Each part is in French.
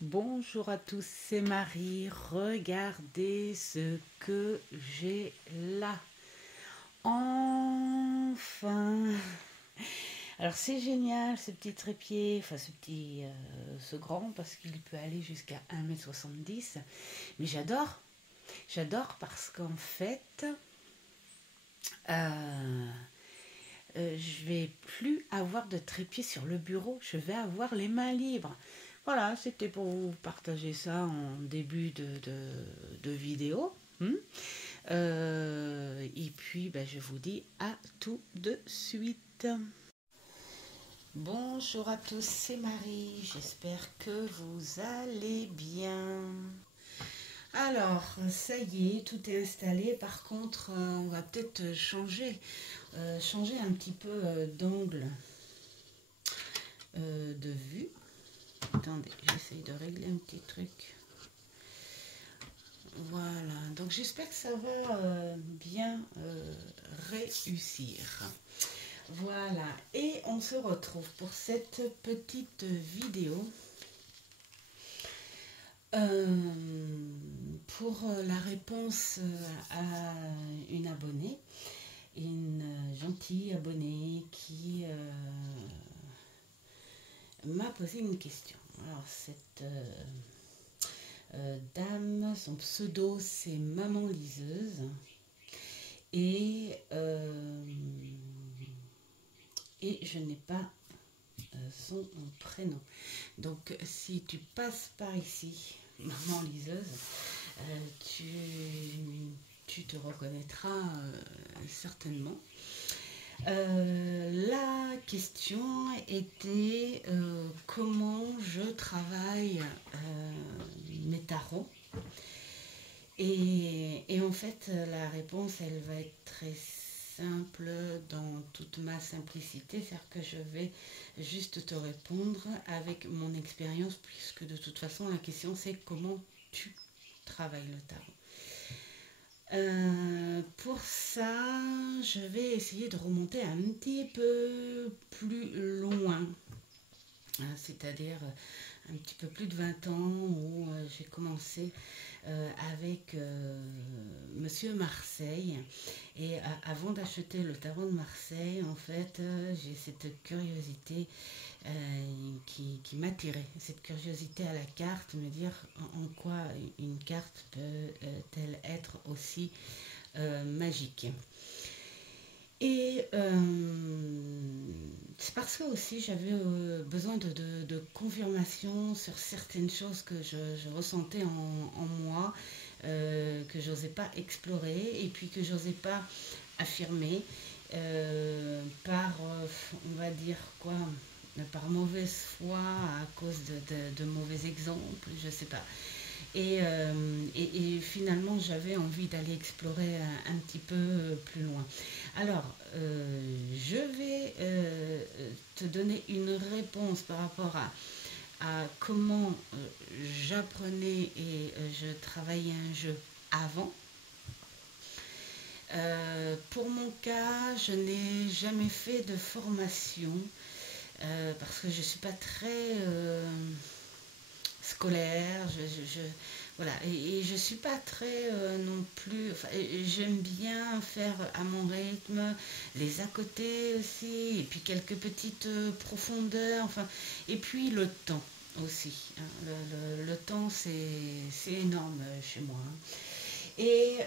Bonjour à tous, c'est Marie. Regardez ce que j'ai là. Enfin. Alors c'est génial ce petit trépied, enfin ce grand parce qu'il peut aller jusqu'à 1,70 m. Mais j'adore. J'adore parce qu'en fait, je vais plus avoir de trépied sur le bureau. Je vais avoir les mains libres. Voilà, c'était pour vous partager ça en début de vidéo. Et puis, ben, je vous dis à tout de suite. Bonjour à tous, c'est Marie. J'espère que vous allez bien. Alors, ça y est, tout est installé. Par contre, on va peut-être changer un petit peu d'angle de vue. Attendez, j'essaye de régler un petit truc. Voilà, donc j'espère que ça va bien réussir. Voilà, et on se retrouve pour cette petite vidéo pour la réponse à une abonnée, une gentille abonnée qui m'a posé une question. Alors cette dame, son pseudo c'est Maman Liseuse et je n'ai pas son prénom. Donc si tu passes par ici, Maman Liseuse, tu te reconnaîtras certainement. La question était comment je travaille mes tarots. Et en fait, la réponse, elle va être très simple dans toute ma simplicité, c'est-à-dire que je vais juste te répondre avec mon expérience, puisque de toute façon, la question, c'est comment tu travailles le tarot. Pour ça, je vais essayer de remonter un petit peu plus loin, c'est-à-dire un petit peu plus de 20 ans où j'ai commencé avec Monsieur Marseille. Et avant d'acheter le tarot de Marseille, en fait, j'ai cette curiosité qui m'attirait, cette curiosité à la carte, me dire en quoi une carte peut-elle être aussi magique. Et c'est parce que aussi j'avais besoin de confirmation sur certaines choses que je ressentais en moi, que j'osais pas explorer et puis que j'osais pas affirmer par, on va dire quoi, par mauvaise foi, à cause de mauvais exemples, je sais pas. Et finalement, j'avais envie d'aller explorer un petit peu plus loin. Alors, je vais te donner une réponse par rapport à comment j'apprenais et je travaillais un jeu avant. Pour mon cas, je n'ai jamais fait de formation parce que je ne suis pas très scolaire, voilà, et je suis pas très non plus, enfin, j'aime bien faire à mon rythme, les à côté aussi, et puis quelques petites profondeurs, enfin, et puis le temps aussi, hein. Le temps c'est énorme chez moi, hein. Et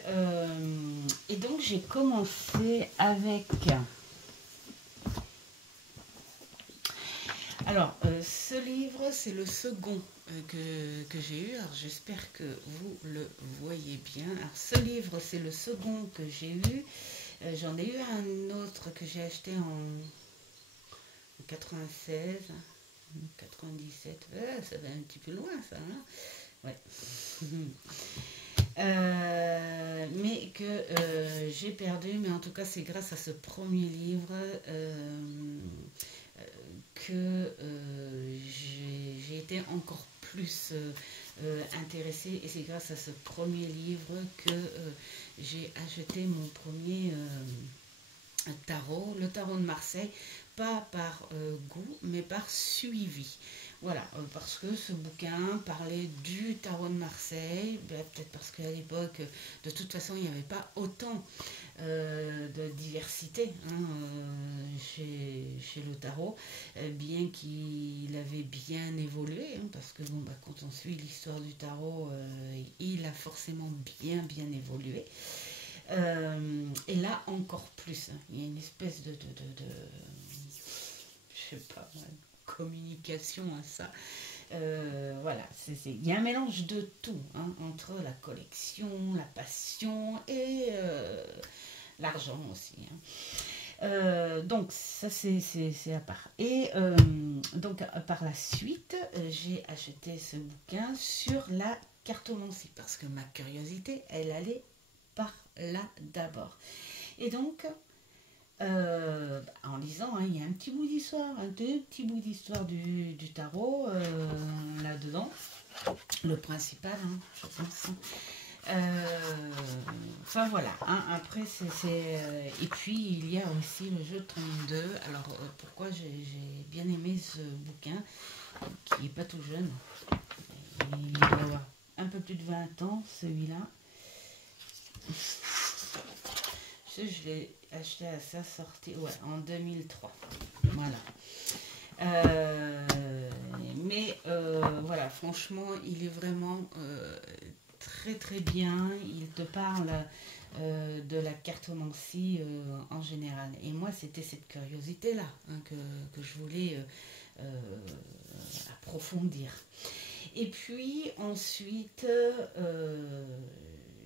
donc j'ai commencé avec... Alors, ce livre, c'est le second que j'ai eu. Alors, j'espère que vous le voyez bien. Alors, ce livre, c'est le second que j'ai eu. J'en ai eu un autre que j'ai acheté en 96, 97. Ça va un petit peu loin, ça, hein, ouais. Mais que j'ai perdu. Mais en tout cas, c'est grâce à ce premier livre que j'ai été encore plus intéressée, et c'est grâce à ce premier livre que j'ai acheté mon premier tarot, le tarot de Marseille, pas par goût mais par suivi. Voilà, parce que ce bouquin parlait du tarot de Marseille, peut-être parce qu'à l'époque, de toute façon, il n'y avait pas autant de diversité hein, chez le tarot, bien qu'il avait bien évolué, hein, parce que bon, bah, quand on suit l'histoire du tarot, il a forcément bien évolué. Et là, encore plus, hein, il y a une espèce je sais pas, ouais, communication à ça. Voilà, il y a un mélange de tout, hein, entre la collection, la passion et l'argent aussi. Hein. Donc ça c'est à part. Et donc par la suite, j'ai acheté ce bouquin sur la cartomancie parce que ma curiosité, elle allait par là d'abord. Et donc en lisant, hein, il y a un petit bout d'histoire, deux petits bouts d'histoire du tarot là-dedans. Le principal, hein, je pense. Enfin voilà, hein, après et puis il y a aussi le jeu 32. Alors pourquoi j'ai bien aimé ce bouquin, qui n'est pas tout jeune. Il doit avoir un peu plus de 20 ans, celui-là. Je l'ai acheté à sa sortie, ouais, en 2003. Voilà. Voilà, franchement, il est vraiment très bien. Il te parle de la cartomancie en général. Et moi, c'était cette curiosité-là hein, que je voulais approfondir. Et puis ensuite,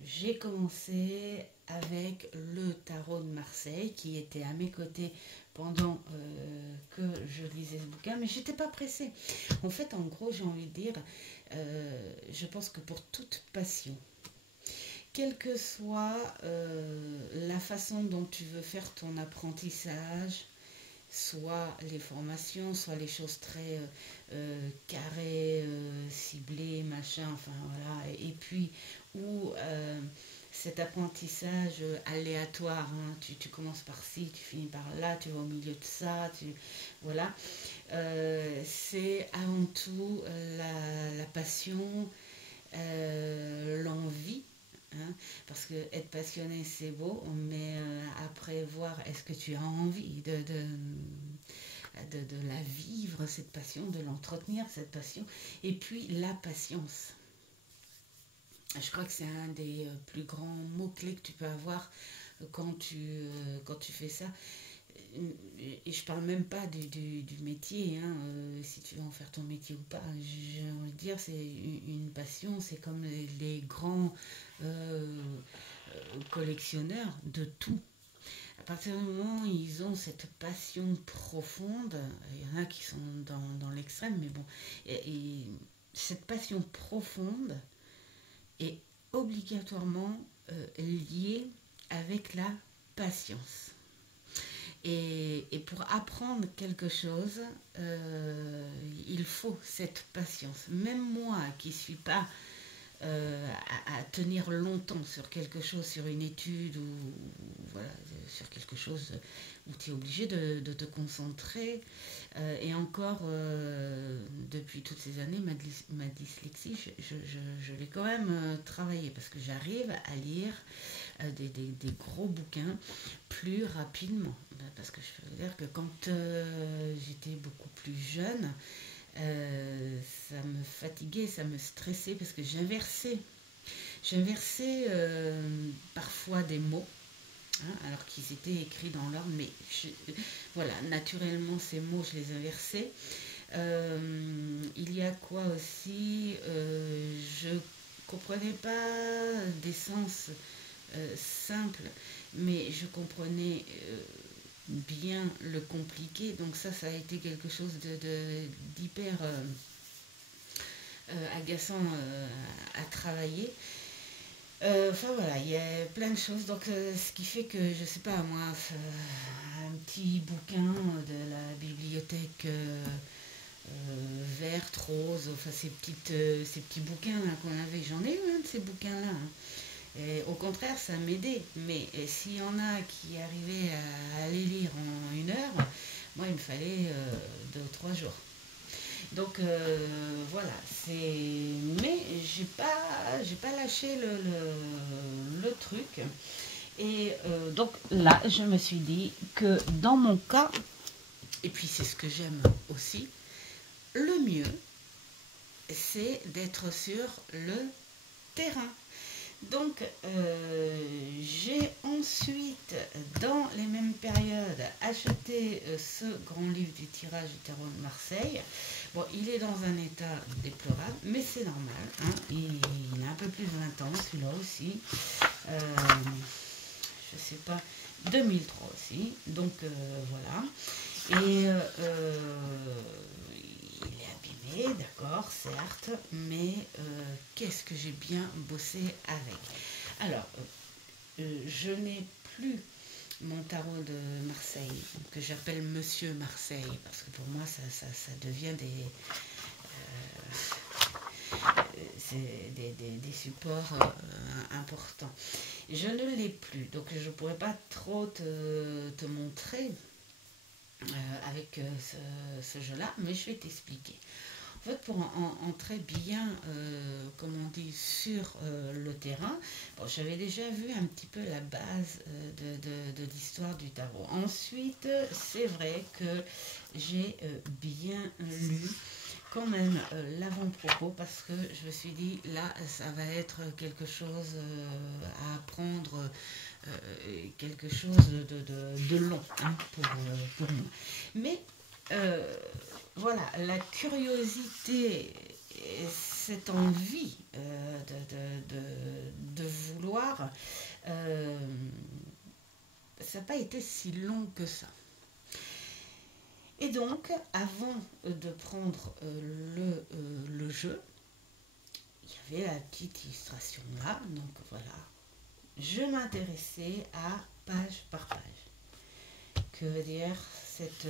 j'ai commencé avec le tarot de Marseille qui était à mes côtés pendant que je lisais ce bouquin, mais j'étais pas pressée. En fait, en gros, j'ai envie de dire, je pense que pour toute passion, quelle que soit la façon dont tu veux faire ton apprentissage, soit les formations, soit les choses très carrées, ciblées, machin, enfin voilà, et puis ou cet apprentissage aléatoire, hein, tu commences par ci, tu finis par là, tu vas au milieu de ça, voilà, c'est avant tout la passion, l'envie. Hein, parce que être passionné c'est beau, mais après voir est-ce que tu as envie de la vivre cette passion, de l'entretenir cette passion, et puis la patience. Je crois que c'est un des plus grands mots-clés que tu peux avoir quand tu fais ça. Et je parle même pas du métier, hein, si tu veux en faire ton métier ou pas. J'ai envie de dire, c'est une passion, c'est comme les grands collectionneurs de tout. À partir du moment où ils ont cette passion profonde, il y en a qui sont dans l'extrême, mais bon, et cette passion profonde est obligatoirement liée avec la patience. Et pour apprendre quelque chose, il faut cette patience. Même moi qui ne suis pas à tenir longtemps sur quelque chose, sur une étude ou voilà, sur quelque chose où tu es obligé de te concentrer. Et encore, depuis toutes ces années, ma dyslexie, je l'ai quand même travaillée parce que j'arrive à lire des gros bouquins plus rapidement. Parce que je veux dire que quand j'étais beaucoup plus jeune, ça me fatiguait, ça me stressait parce que j'inversais parfois des mots, hein, alors qu'ils étaient écrits dans l'ordre, mais voilà, naturellement ces mots je les inversais. Il y a quoi aussi, je comprenais pas des sens simples, mais je comprenais bien le compliqué, donc ça a été quelque chose d'hyper agaçant à travailler. Enfin voilà, il y a plein de choses, donc ce qui fait que, je sais pas moi, un petit bouquin de la bibliothèque verte, rose, enfin ces petits bouquins qu'on avait, j'en ai eu un de ces bouquins-là. Hein. Et au contraire, ça m'aidait. Mais s'il y en a qui arrivaient à les lire en 1 heure, moi, il me fallait 2 ou 3 jours. Donc voilà, mais j'ai pas lâché le truc. Et donc là, je me suis dit que dans mon cas, et puis c'est ce que j'aime aussi, le mieux, c'est d'être sur le terrain. Donc, j'ai ensuite, dans les mêmes périodes, acheté ce grand livre du tirage du tarot de Marseille. Bon, il est dans un état déplorable, mais c'est normal. Hein. Il a un peu plus de 20 ans, celui-là aussi. Je sais pas, 2003 aussi. Donc, voilà. Et il est abîmé, d'accord, certes, mais qu'est-ce que j'ai bien bossé avec. Alors, je n'ai plus mon tarot de Marseille, que j'appelle Monsieur Marseille, parce que pour moi, ça devient des supports importants. Je ne l'ai plus, donc je ne pourrais pas trop te montrer avec ce jeu-là, mais je vais t'expliquer. En fait, pour entrer bien, comme on dit, sur le terrain, bon, j'avais déjà vu un petit peu la base de l'histoire du tarot. Ensuite, c'est vrai que j'ai bien lu quand même l'avant-propos parce que je me suis dit, là, ça va être quelque chose à apprendre, quelque chose de long hein, pour moi. Mais voilà, la curiosité, cette envie de vouloir, ça n'a pas été si long que ça. Et donc, avant de prendre le jeu, il y avait la petite illustration là, donc voilà. Je m'intéressais à page par page. Que veut dire cette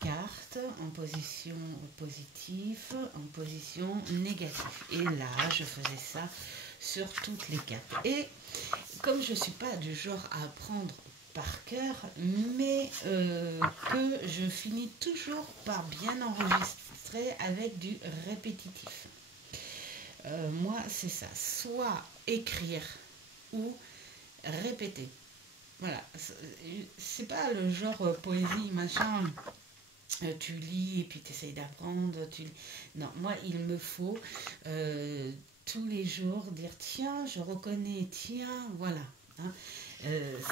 carte en position positive, en position négative. Et là, je faisais ça sur toutes les cartes. Et comme je ne suis pas du genre à apprendre par cœur, mais que je finis toujours par bien enregistrer avec du répétitif. Moi, c'est ça. Soit écrire ou répéter. Voilà, c'est pas le genre poésie, machin, tu lis et puis tu essayes d'apprendre. Non, moi, il me faut tous les jours dire tiens, je reconnais, tiens, voilà. Hein.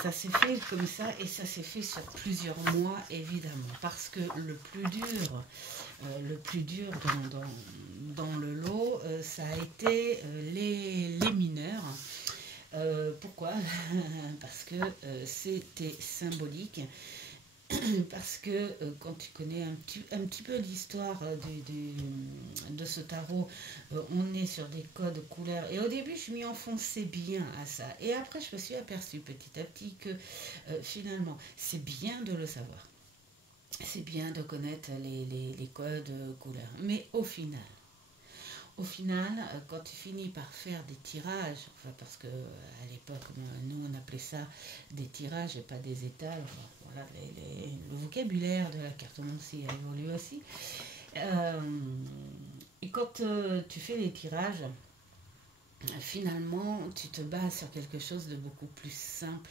Ça s'est fait comme ça et ça s'est fait sur plusieurs mois, évidemment, parce que le plus dur dans le lot, ça a été les mineurs. Pourquoi? Parce que c'était symbolique. Parce que quand tu connais un petit peu l'histoire de ce tarot, on est sur des codes couleurs. Et au début, je m'y enfonçais bien à ça. Et après, je me suis aperçue petit à petit que finalement, c'est bien de le savoir. C'est bien de connaître les codes couleurs. Mais au final, quand tu finis par faire des tirages, enfin parce que à l'époque, nous on appelait ça des tirages et pas des étals, enfin, voilà, le vocabulaire de la cartomancie a évolué aussi. Et quand tu fais les tirages, finalement, tu te bases sur quelque chose de beaucoup plus simple.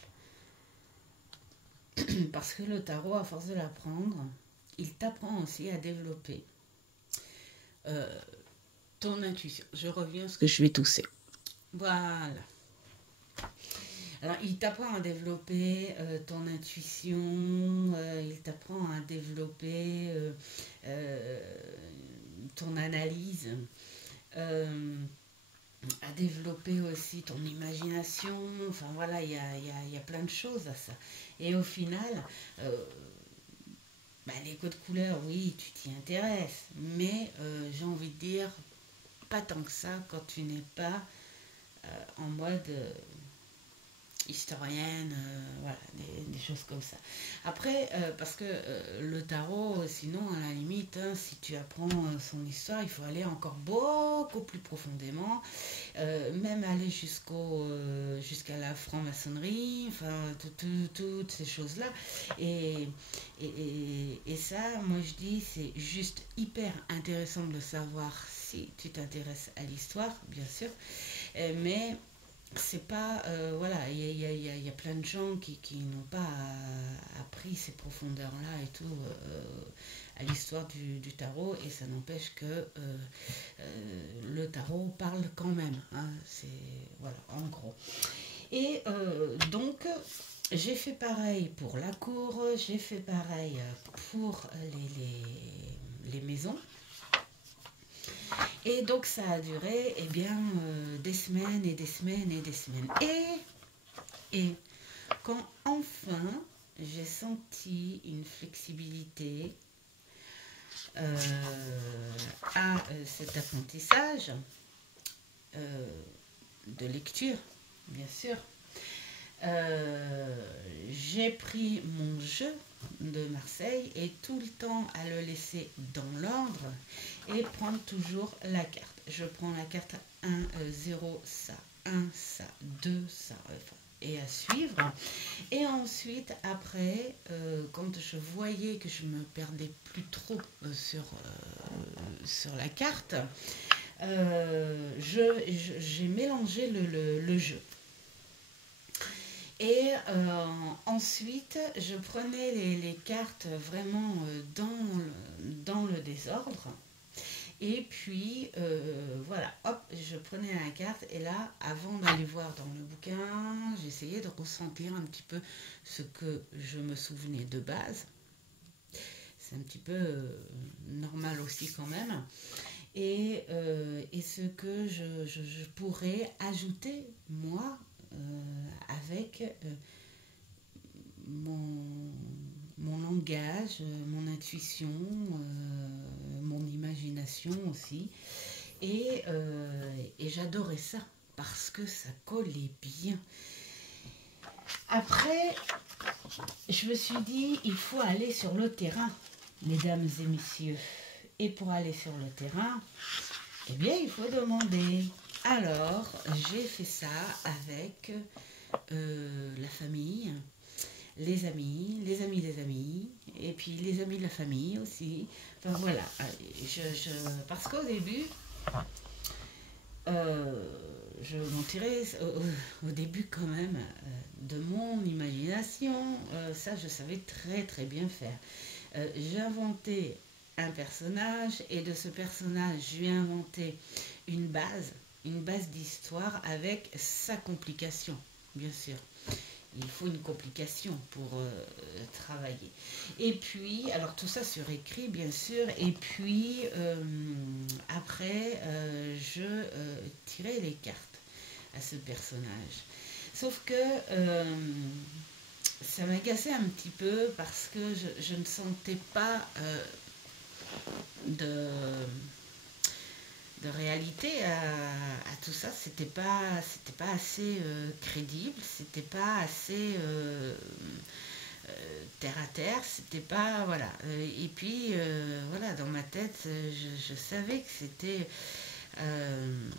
Parce que le tarot, à force de l'apprendre, il t'apprend aussi à développer ton intuition. Je reviens parce que je vais tousser. Voilà. Alors, il t'apprend à développer ton intuition, il t'apprend à développer ton analyse, à développer aussi ton imagination. Enfin, voilà, il y a plein de choses à ça. Et au final, les codes couleurs, oui, tu t'y intéresses, mais j'ai envie de dire, pas tant que ça quand tu n'es pas en mode historienne, voilà, des choses comme ça. Après, parce que le tarot, sinon, à la limite, hein, si tu apprends son histoire, il faut aller encore beaucoup plus profondément, même aller jusqu'à la franc-maçonnerie, enfin, toutes ces choses-là. Et, et ça, moi je dis, c'est juste hyper intéressant de le savoir si tu t'intéresses à l'histoire, bien sûr, mais c'est pas voilà il y a plein de gens qui n'ont pas appris ces profondeurs là et tout à l'histoire du tarot, et ça n'empêche que le tarot parle quand même, hein, c'est voilà en gros. Et donc j'ai fait pareil pour la cour, j'ai fait pareil pour les maisons. Et donc ça a duré eh bien, des semaines et des semaines et des semaines. Et quand enfin j'ai senti une flexibilité à cet apprentissage euh, de lecture, bien sûr, j'ai pris mon jeu de Marseille et tout le temps à le laisser dans l'ordre et prendre toujours la carte. Je prends la carte 1, 0, ça, 1, ça, 2, ça, enfin, et à suivre. Et ensuite, après, quand je voyais que je me perdais plus trop sur la carte, j'ai mélangé le jeu. Et ensuite, je prenais les cartes vraiment dans le désordre. Et puis, voilà, hop, je prenais la carte. Et là, avant d'aller voir dans le bouquin, j'essayais de ressentir un petit peu ce que je me souvenais de base. C'est un petit peu normal aussi quand même. Et ce que je pourrais ajouter, moi, avec mon, mon langage, mon intuition, mon imagination aussi. Et j'adorais ça parce que ça collait bien. Après, je me suis dit, il faut aller sur le terrain, mesdames et messieurs. Et pour aller sur le terrain, eh bien, il faut demander. Alors, j'ai fait ça avec la famille, les amis des amis, et puis les amis de la famille aussi. Enfin voilà, parce qu'au début, euh, je m'en tirais au début quand même de mon imagination. Ça, je savais très très bien faire. J'inventais un personnage, et de ce personnage, je lui ai inventé une base d'histoire avec sa complication, bien sûr. Il faut une complication pour travailler. Et puis, alors tout ça sur écrit, bien sûr, et puis après, je tirais les cartes à ce personnage. Sauf que ça m'agaçait un petit peu parce que je ne sentais pas de, de réalité à tout ça. C'était pas assez crédible, c'était pas assez terre à terre, c'était pas voilà. Et puis voilà, dans ma tête, je savais euh,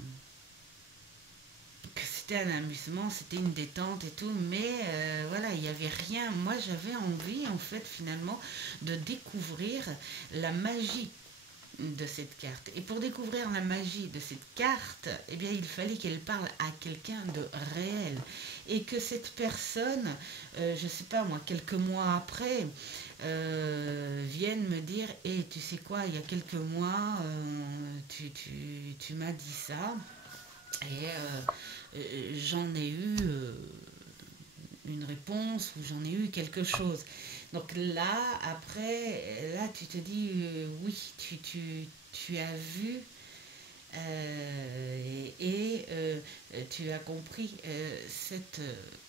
que c'était un amusement, c'était une détente et tout, mais voilà, il n'y avait rien. Moi, j'avais envie, en fait, finalement, de découvrir la magie de cette carte. Et pour découvrir la magie de cette carte, eh bien, il fallait qu'elle parle à quelqu'un de réel. Et que cette personne, je ne sais pas moi, quelques mois après, vienne me dire, et tu sais quoi, il y a quelques mois, tu m'as dit ça, et j'en ai eu une réponse, ou j'en ai eu quelque chose. Donc là, après, là, tu te dis, oui, tu as vu tu as compris cette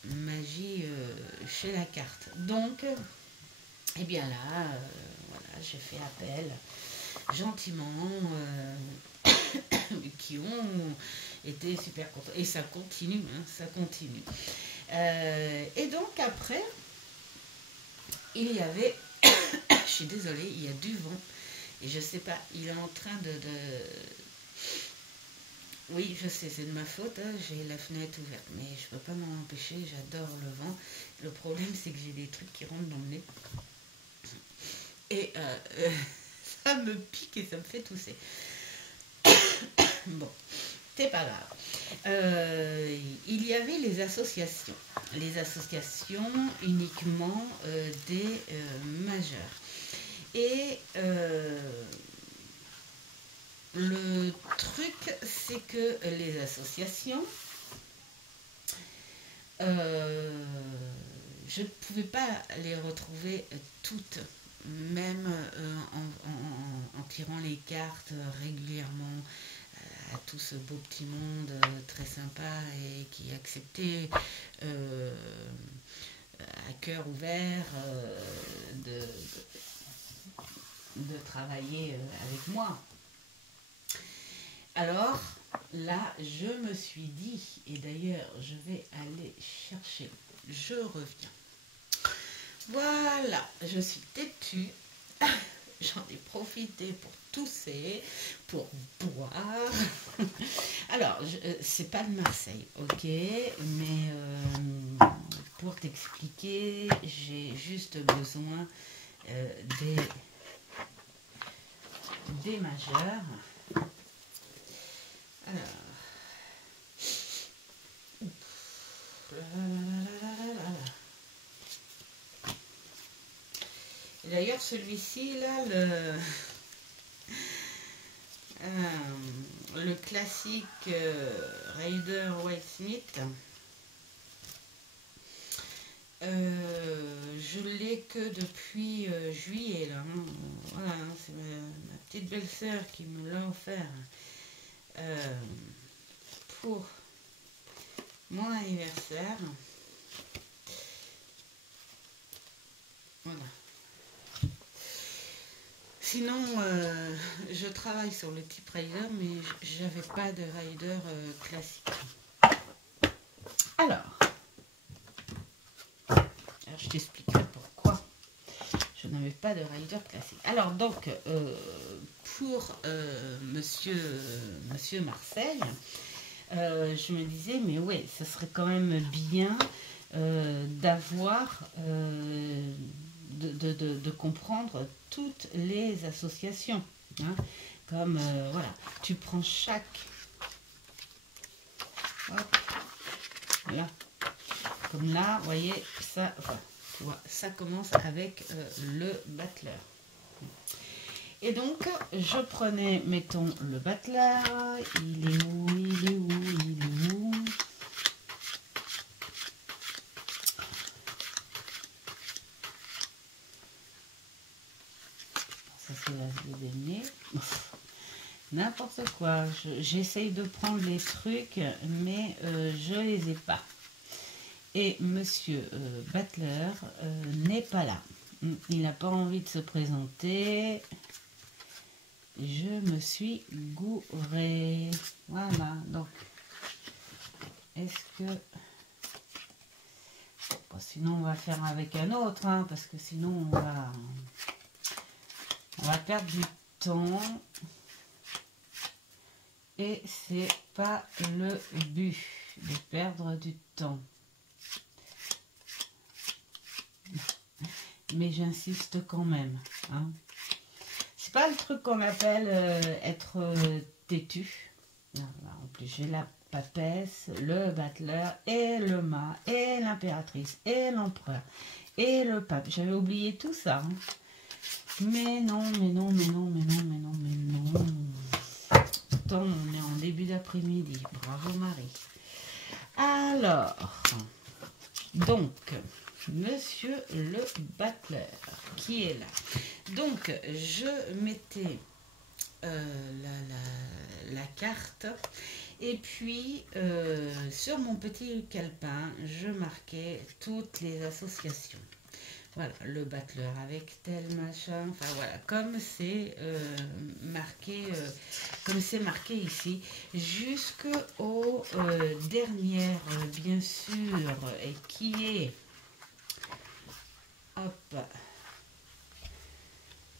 magie chez la carte. Donc, eh bien là, voilà, j'ai fait appel gentiment, qui ont été super contents. Et ça continue, hein, ça continue. Et donc après, il y avait, je suis désolée, il y a du vent. Et je sais pas, il est en train de... Oui, je sais, c'est de ma faute, hein, j'ai la fenêtre ouverte, mais je peux pas m'en empêcher, j'adore le vent. Le problème, c'est que j'ai des trucs qui rentrent dans le nez. Et ça me pique et ça me fait tousser. Bon, c'est pas grave. Il y avait les associations. Les associations uniquement des majeurs. Et le truc, c'est que les associations, je ne pouvais pas les retrouver toutes, même en tirant les cartes régulièrement à tout ce beau petit monde très sympa et qui acceptait à cœur ouvert de travailler avec moi. Alors là, je me suis dit, et d'ailleurs je vais aller chercher, je reviens. Voilà, je suis têtue, j'en ai profité pour tousser, pour boire. Alors, c'est pas de Marseille, ok, mais pour t'expliquer, j'ai juste besoin des majeurs. Alors, d'ailleurs celui-ci là, le classique Rider Waite Smith, je l'ai que depuis juillet là, hein. Voilà, hein, c'est ma petite belle-sœur qui me l'a offert pour mon anniversaire. Voilà. Sinon, je travaille sur le type rider, mais j'avais pas de rider classique. Alors, je t'expliquerai pourquoi je n'avais pas de rider classique. Alors donc, pour monsieur Marseille, je me disais, mais ouais, ça serait quand même bien d'avoir, de comprendre toutes les associations. Hein, comme, voilà, tu prends chaque... Hop, voilà. Comme là, vous voyez, ça, enfin, tu vois, ça commence avec le battleur. Et donc, je prenais, mettons, le battleur. Il est où? Il est où? Il est où? Ça, c'est la dernière. N'importe quoi. J'essaye de prendre les trucs, mais je les ai pas. Et monsieur Butler n'est pas là. Il n'a pas envie de se présenter. Je me suis gourée. Voilà, donc, est-ce que... Bon, sinon, on va faire avec un autre, hein, parce que sinon, on va perdre du temps. Et c'est pas le but de perdre du temps. Mais j'insiste quand même. Hein. C'est pas le truc qu'on appelle être têtu. En plus, j'ai la papesse, le battleur, et le mât, et l'impératrice, et l'empereur, et le pape. J'avais oublié tout ça. Hein. Mais non, mais non, mais non, mais non, mais non, mais non. Pourtant, on est en début d'après-midi. Bravo, Marie. Alors, donc... Monsieur le battleur qui est là. Donc, je mettais la carte et puis sur mon petit calepin, je marquais toutes les associations. Voilà, le battleur avec tel machin, enfin voilà, comme c'est marqué ici, jusqu'aux dernières, bien sûr, et qui est, hop,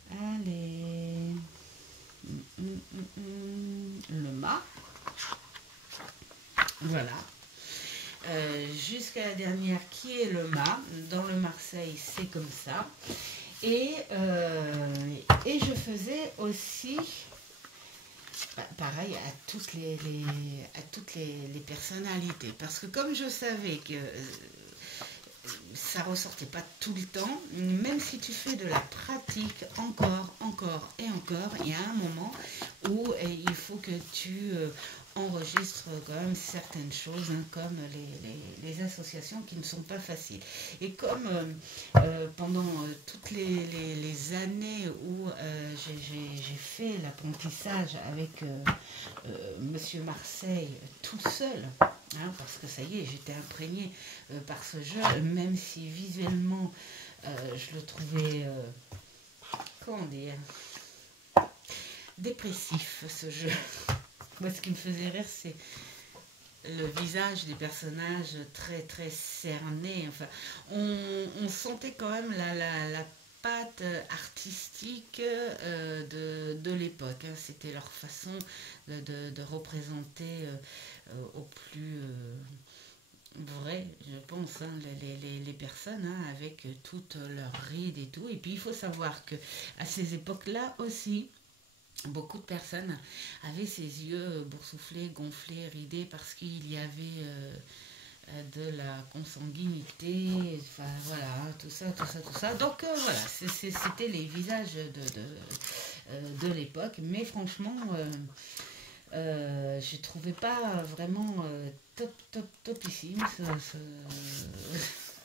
allez, le mât, voilà. Jusqu'à la dernière qui est le mât. Dans le Marseille, c'est comme ça. Et, et je faisais aussi pareil à toutes les personnalités. Parce que comme je savais que ça ressortait pas tout le temps, même si tu fais de la pratique encore et encore, il y a un moment où il faut que tu enregistres quand même certaines choses, hein, comme les associations qui ne sont pas faciles. Et comme pendant toutes les années où j'ai fait l'apprentissage avec Monsieur Marseille tout seul, hein, parce que ça y est, j'étais imprégnée par ce jeu, même si visuellement je le trouvais, comment dire, dépressif ce jeu. Moi, ce qui me faisait rire, c'est le visage des personnages très cernés. Enfin, on sentait quand même la patte artistique de l'époque, hein. C'était leur façon de représenter au plus vrai, je pense, hein, les personnes, hein, avec toutes leurs rides et tout. Et puis il faut savoir que à ces époques-là aussi, beaucoup de personnes avaient ces yeux boursouflés, gonflés, ridés parce qu'il y avait de la consanguinité, enfin voilà, hein, tout ça, tout ça, tout ça. Donc voilà, c'était les visages de l'époque, mais franchement, je trouvais pas vraiment topissime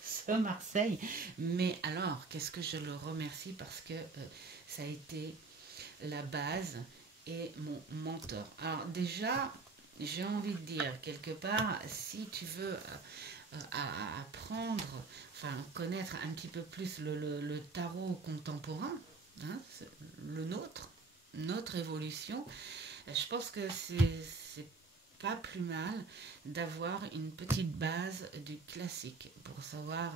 ce Marseille. Mais alors, qu'est-ce que je le remercie parce que ça a été la base et mon mentor. Alors déjà, j'ai envie de dire, quelque part, si tu veux apprendre, enfin connaître un petit peu plus le tarot contemporain, hein, le nôtre, notre évolution, je pense que c'est pas plus mal d'avoir une petite base du classique pour savoir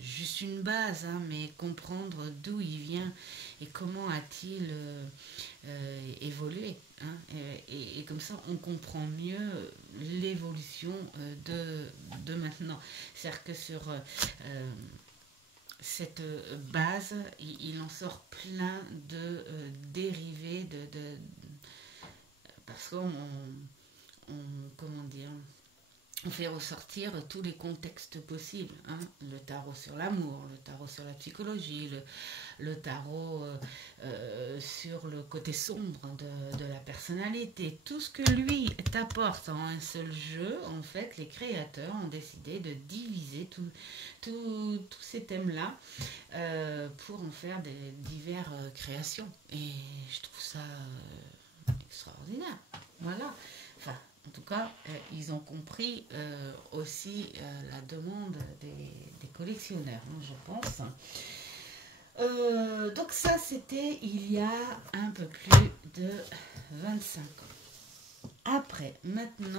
juste une base, hein, mais comprendre d'où il vient et comment a-t-il évolué, hein, et comme ça on comprend mieux l'évolution de maintenant. C'est-à-dire que sur cette base, il en sort plein de dérivés parce comment dire, on fait ressortir tous les contextes possibles, hein. Le tarot sur l'amour, le tarot sur la psychologie, le tarot sur le côté sombre de la personnalité. Tout ce que lui t'apporte en un seul jeu, en fait, les créateurs ont décidé de diviser tous ces thèmes-là pour en faire des diverses créations. Et je trouve ça extraordinaire. Voilà. Enfin, en tout cas, ils ont compris aussi la demande des collectionneurs, hein, je pense. Donc ça, c'était il y a un peu plus de 25 ans. Après, maintenant,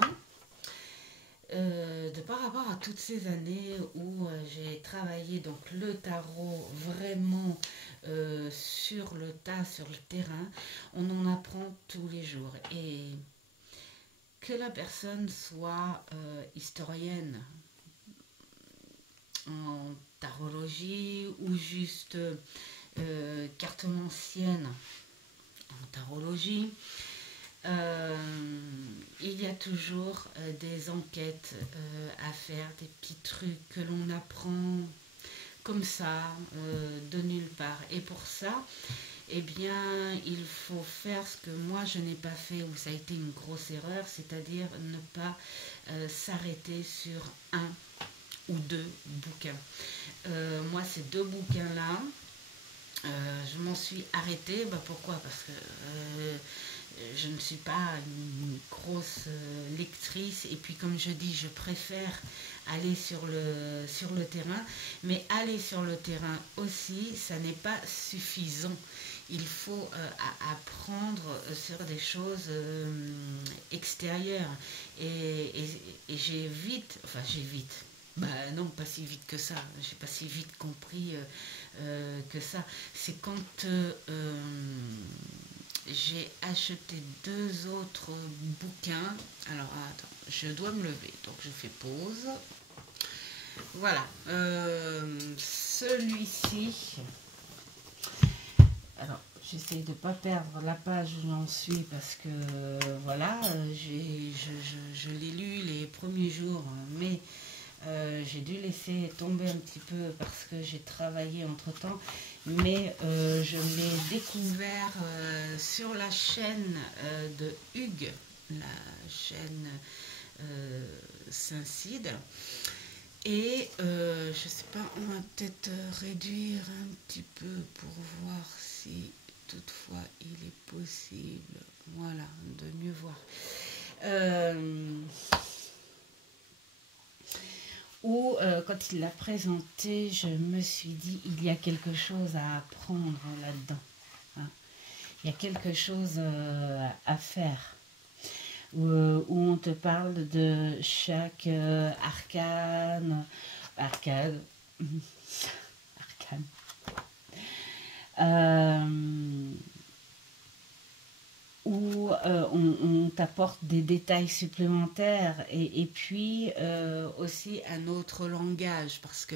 par rapport à toutes ces années où j'ai travaillé donc le tarot vraiment sur le tas, sur le terrain, on en apprend tous les jours. Et que la personne soit historienne en tarologie ou juste cartomancienne en tarologie, il y a toujours des enquêtes à faire, des petits trucs que l'on apprend comme ça, de nulle part. Et pour ça, eh bien, il faut faire ce que moi je n'ai pas fait, où ça a été une grosse erreur, c'est-à-dire ne pas s'arrêter sur un ou deux bouquins. Moi, ces deux bouquins-là, je m'en suis arrêtée. Bah, pourquoi? Parce que je ne suis pas une grosse lectrice. Et puis, comme je dis, je préfère aller sur le terrain. Mais aller sur le terrain aussi, ça n'est pas suffisant. Il faut apprendre sur des choses extérieures. J'ai vite. Bah non, pas si vite que ça. J'ai pas si vite compris que ça. C'est quand j'ai acheté deux autres bouquins. Alors attends, je dois me lever, donc je fais pause. Voilà, celui-ci. Alors, j'essaie de ne pas perdre la page où j'en suis parce que voilà, je l'ai lu les premiers jours, mais j'ai dû laisser tomber un petit peu parce que j'ai travaillé entre-temps. Mais je l'ai découvert sur la chaîne de Hugues, la chaîne Saint-Cide. Et je sais pas, on va peut-être réduire un petit peu pour voir si toutefois il est possible, voilà, de mieux voir. Où quand il l'a présenté, je me suis dit, il y a quelque chose à apprendre là-dedans. Hein. Il y a quelque chose à faire. Où on te parle de chaque arcane, arcane, où on t'apporte des détails supplémentaires et puis aussi un autre langage parce que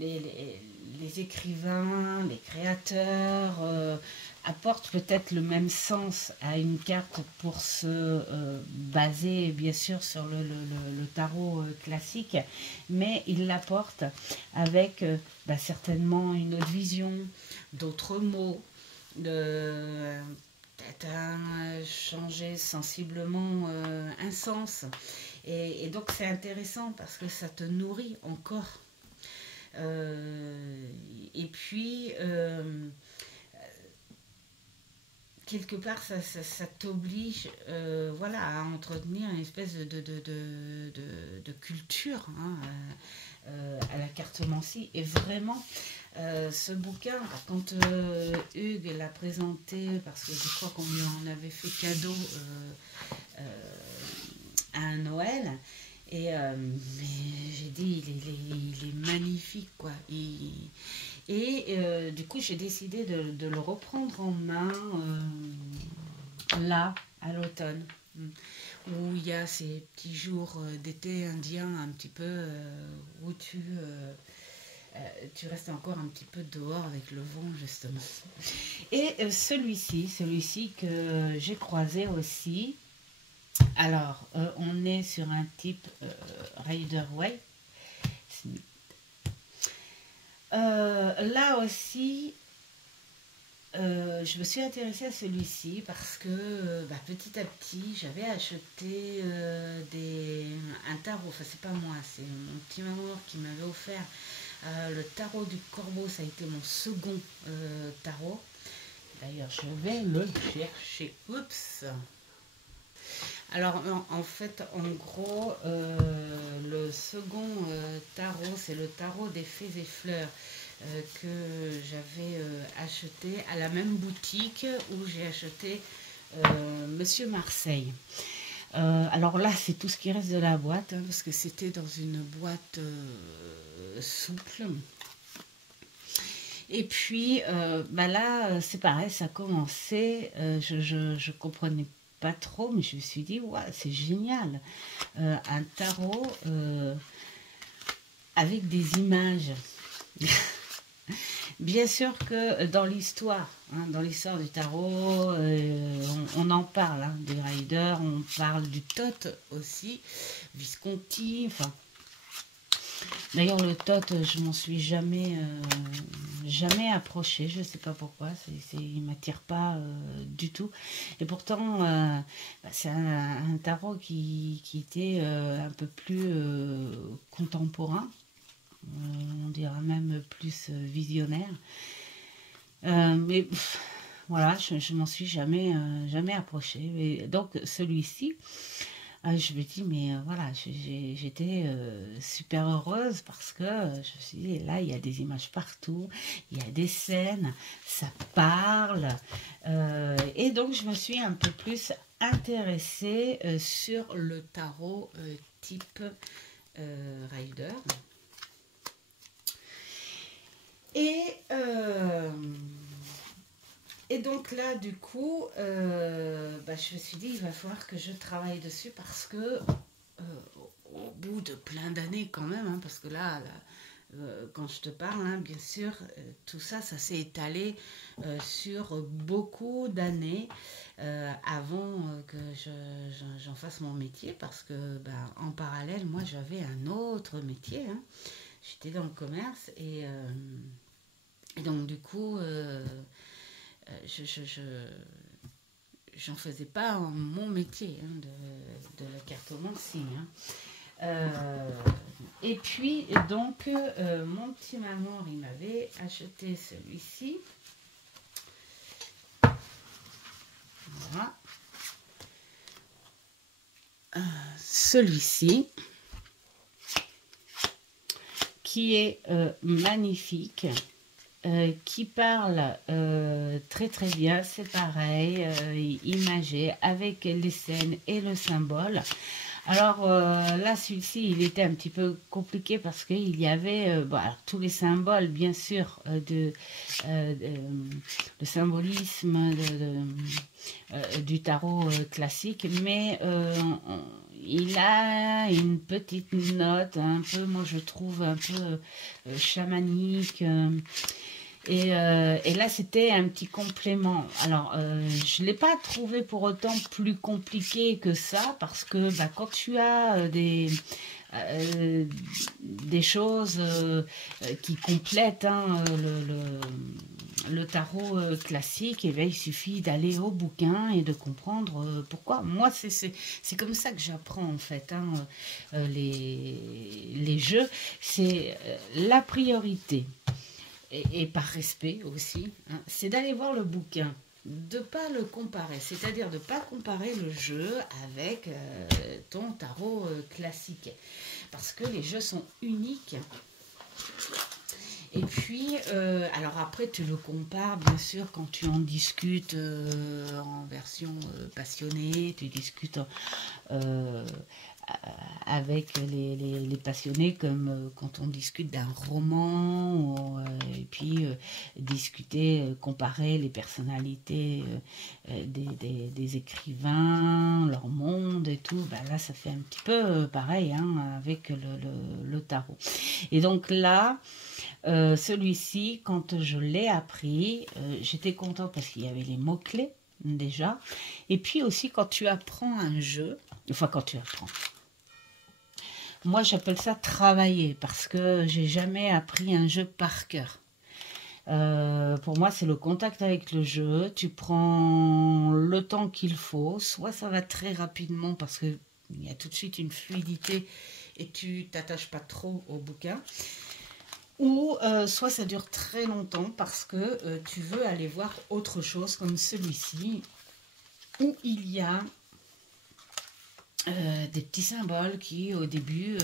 les écrivains, les créateurs apportent peut-être le même sens à une carte pour se baser bien sûr sur le tarot classique, mais ils l'apportent avec certainement une autre vision, d'autres mots, peut-être changer sensiblement un sens. Et donc c'est intéressant parce que ça te nourrit encore. Et puis quelque part ça t'oblige voilà, à entretenir une espèce de culture hein, à la cartomancie. Et vraiment ce bouquin, quand Hugues l'a présenté, parce que je crois qu'on lui en avait fait cadeau à un Noël, et mais j'ai dit il est magnifique quoi. Du coup j'ai décidé de le reprendre en main là à l'automne, où il y a ces petits jours d'été indien un petit peu où tu restes encore un petit peu dehors avec le vent justement. Et celui-ci que j'ai croisé aussi. Alors, on est sur un type Rider-Waite. Là aussi, je me suis intéressée à celui-ci parce que petit à petit, j'avais acheté un tarot. Enfin, c'est pas moi, c'est mon petit maman qui m'avait offert le tarot du corbeau. Ça a été mon second tarot. D'ailleurs, je vais le chercher. Oups! Alors, en fait, en gros, le second tarot, c'est le tarot des fées et fleurs que j'avais acheté à la même boutique où j'ai acheté Monsieur Marseille. Alors là, c'est tout ce qui reste de la boîte, hein, parce que c'était dans une boîte souple. Et puis, là, c'est pareil, ça a commencé, je comprenais pas trop, mais je me suis dit, ouais, c'est génial. Un tarot avec des images. Bien sûr que dans l'histoire du tarot, on en parle, hein, des riders, on parle du tot aussi, Visconti, enfin. D'ailleurs, le tot, je m'en suis jamais approché, je ne sais pas pourquoi, il ne m'attire pas du tout. Et pourtant, c'est un tarot qui était un peu plus contemporain, on dira même plus visionnaire. Mais voilà, je m'en suis jamais approchée. Et donc celui-ci, je me dis, mais voilà, j'étais super heureuse parce que je me suis dit, là, il y a des images partout, il y a des scènes, ça parle. Et donc, je me suis un peu plus intéressée sur le tarot type Rider. Et, et donc là, du coup, je me suis dit, il va falloir que je travaille dessus parce que au bout de plein d'années quand même, hein, parce que là quand je te parle, hein, bien sûr, tout ça, ça s'est étalé sur beaucoup d'années avant que j'en fasse mon métier, parce que en parallèle, moi, j'avais un autre métier. Hein. J'étais dans le commerce et donc du coup, j'en faisais pas mon métier hein, de la cartomancie. Hein. Et puis, donc, mon petit maman, il m'avait acheté celui-ci. Voilà. Celui-ci, qui est magnifique. Qui parle très très bien, c'est pareil, imagé avec les scènes et le symbole. Alors là, celui-ci, il était un petit peu compliqué parce qu'il y avait alors, tous les symboles, bien sûr, le symbolisme du tarot classique, mais il a une petite note, un peu, moi je trouve, un peu chamanique. Et là, c'était un petit complément. Alors, je ne l'ai pas trouvé pour autant plus compliqué que ça, parce que quand tu as des choses qui complètent hein, le tarot classique, et bien, il suffit d'aller au bouquin et de comprendre pourquoi. Moi, c'est comme ça que j'apprends, en fait, hein, les jeux. C'est la priorité. Et par respect aussi, hein, c'est d'aller voir le bouquin, de ne pas le comparer, c'est-à-dire de ne pas comparer le jeu avec ton tarot classique, parce que les jeux sont uniques. Et puis, alors après, tu le compares, bien sûr, quand tu en discutes en version passionnée, tu discutes avec les passionnés, comme quand on discute d'un roman, et puis discuter, comparer les personnalités des écrivains, leur monde et tout, là ça fait un petit peu pareil hein, avec le tarot. Et donc là, celui-ci, quand je l'ai appris, j'étais contente parce qu'il y avait les mots-clés déjà, et puis aussi quand tu apprends un jeu, enfin quand tu apprends, moi j'appelle ça travailler, parce que j'ai jamais appris un jeu par cœur. Pour moi c'est le contact avec le jeu, tu prends le temps qu'il faut, soit ça va très rapidement parce que il y a tout de suite une fluidité et tu t'attaches pas trop au bouquin, ou soit ça dure très longtemps parce que tu veux aller voir autre chose, comme celui-ci où il y a des petits symboles qui au début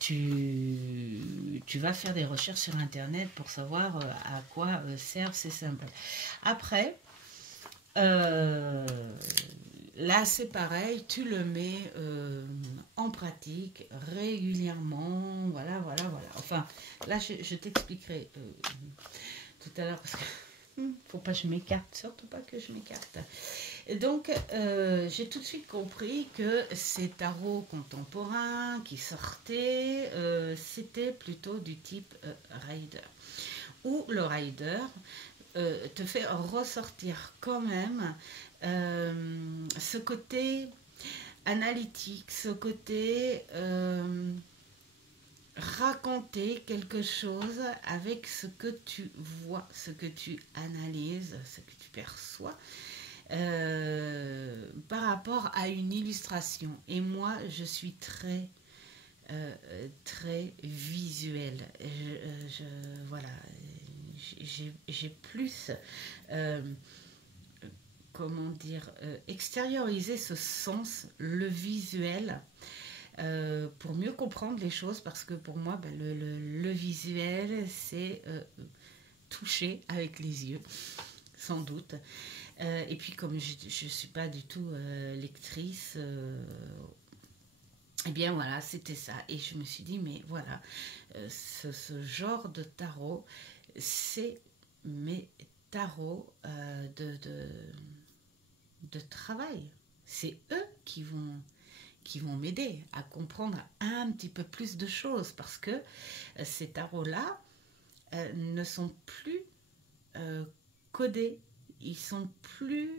tu vas faire des recherches sur internet pour savoir à quoi servent ces symboles. Après là c'est pareil, tu le mets en pratique régulièrement, voilà. Enfin là je t'expliquerai tout à l'heure parce que faut pas que je m'écarte, surtout pas que je m'écarte. Et donc, j'ai tout de suite compris que ces tarots contemporains qui sortaient, c'était plutôt du type rider. Où le rider te fait ressortir quand même ce côté analytique, ce côté raconter quelque chose avec ce que tu vois, ce que tu analyses, ce que tu perçois. Par rapport à une illustration. Et moi, je suis très visuelle. Voilà, j'ai plus, comment dire, extériorisé ce sens, le visuel, pour mieux comprendre les choses, parce que pour moi, ben, le visuel, c'est toucher avec les yeux, sans doute. Et puis comme je ne suis pas du tout lectrice, eh bien voilà, c'était ça. Et je me suis dit, mais voilà, ce genre de tarot, c'est mes tarots de travail. C'est eux qui vont m'aider à comprendre un petit peu plus de choses, parce que ces tarots-là ne sont plus codés, ils sont plus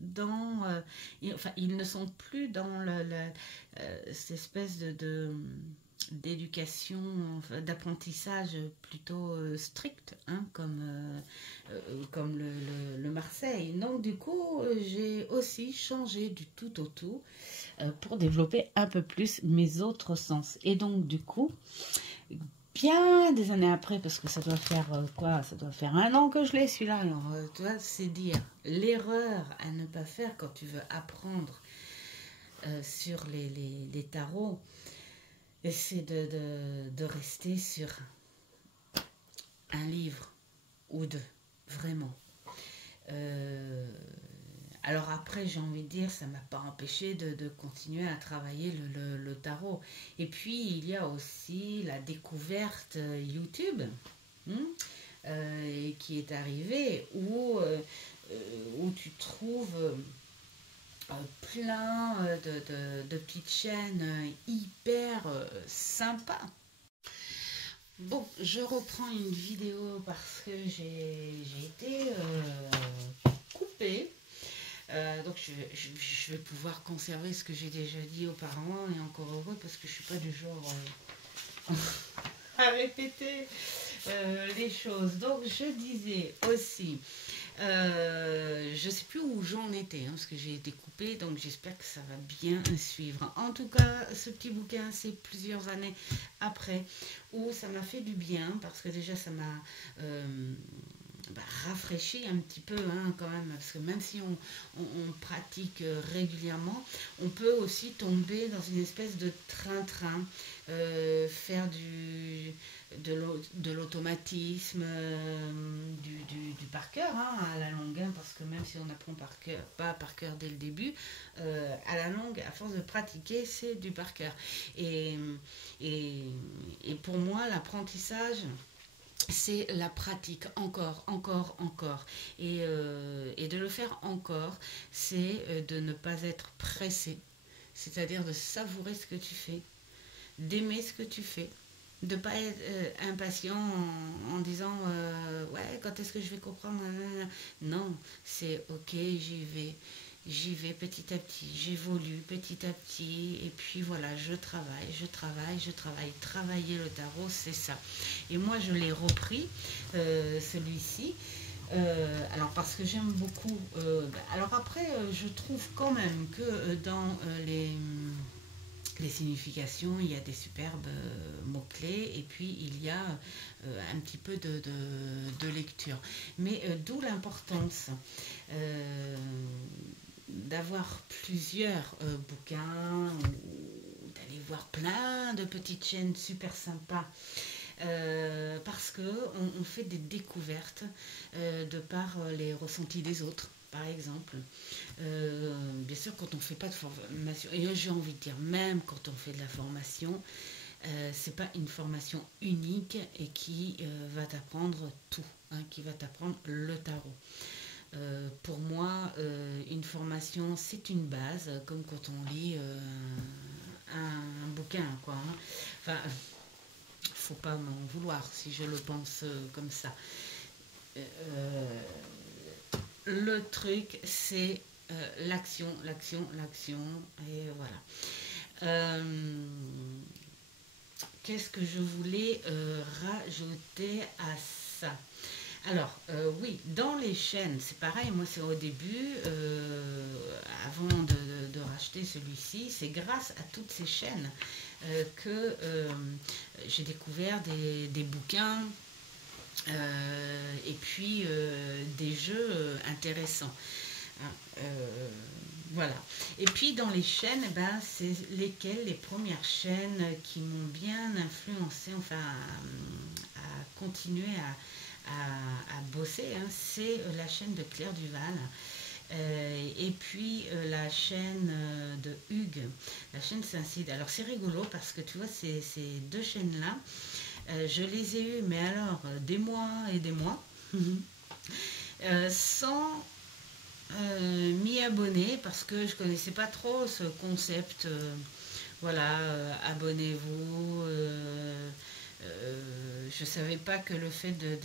dans enfin ils ne sont plus dans cette espèce d'éducation, enfin, d'apprentissage plutôt strict, hein, comme le Marseille. Donc du coup, j'ai aussi changé du tout au tout pour développer un peu plus mes autres sens. Et donc du coup, bien des années après, parce que ça doit faire quoi? Ça doit faire 1 an que je l'ai celui-là. Alors, tu vois, c'est dire l'erreur à ne pas faire quand tu veux apprendre sur les tarots, c'est de rester sur un livre ou deux, vraiment. Euh, alors après, j'ai envie de dire, ça ne m'a pas empêché de continuer à travailler le tarot. Et puis, il y a aussi la découverte YouTube, hein, qui est arrivée, où tu trouves plein de petites chaînes hyper sympas. Bon, je reprends une vidéo parce que j'ai été coupée. Donc je vais pouvoir conserver ce que j'ai déjà dit auparavant, et encore heureux, parce que je suis pas du genre à répéter les choses. Donc je disais aussi, je sais plus où j'en étais, hein, parce que j'ai été coupée, donc j'espère que ça va bien suivre. En tout cas, ce petit bouquin, c'est plusieurs années après où ça m'a fait du bien, parce que déjà ça m'a rafraîchi un petit peu, hein, quand même, parce que même si on pratique régulièrement, on peut aussi tomber dans une espèce de train-train, faire de l'automatisme, du par cœur, hein, à la longue, hein, parce que même si on apprend par cœur, pas par cœur dès le début, à la longue, à force de pratiquer, c'est du par cœur. Et, et pour moi, l'apprentissage, c'est la pratique, encore, encore, encore. Et de le faire encore, c'est de ne pas être pressé, c'est-à-dire de savourer ce que tu fais, d'aimer ce que tu fais, de ne pas être impatient en disant ouais, quand est-ce que je vais comprendre? Non, c'est ok, j'y vais petit à petit, j'évolue petit à petit, et puis voilà, je travaille, je travaille, je travaille. Travailler le tarot, c'est ça. Et moi, je l'ai repris, celui-ci. Alors parce que j'aime beaucoup. Alors après, je trouve quand même que dans les significations, il y a des superbes mots-clés, et puis il y a un petit peu de lecture. Mais d'où l'importance d'avoir plusieurs bouquins, ou d'aller voir plein de petites chaînes super sympas, parce que on fait des découvertes de par les ressentis des autres, par exemple. Bien sûr, quand on ne fait pas de formation, et j'ai envie de dire, même quand on fait de la formation, c'est pas une formation unique et qui va t'apprendre tout, hein, qui va t'apprendre le tarot. Pour moi, une formation, c'est une base, comme quand on lit un bouquin, quoi, hein. Enfin, faut pas m'en vouloir si je le pense comme ça. Euh, le truc, c'est l'action, l'action, l'action, et voilà. Qu'est-ce que je voulais rajouter à ça? Alors, oui, dans les chaînes, c'est pareil, moi c'est au début, avant de racheter celui-ci, c'est grâce à toutes ces chaînes que j'ai découvert des bouquins Et puis des jeux intéressants. Hein, voilà. Et puis dans les chaînes, eh ben, c'est lesquelles les premières chaînes qui m'ont bien influencé, enfin à continuer à bosser, hein, c'est la chaîne de Claire Duval. Et puis la chaîne de Hugues, la chaîne Saint-Cide. Alors c'est rigolo parce que tu vois, ces deux chaînes-là, je les ai eues, mais alors des mois et des mois, sans m'y abonner parce que je connaissais pas trop ce concept. Voilà, abonnez-vous. Je savais pas que le fait de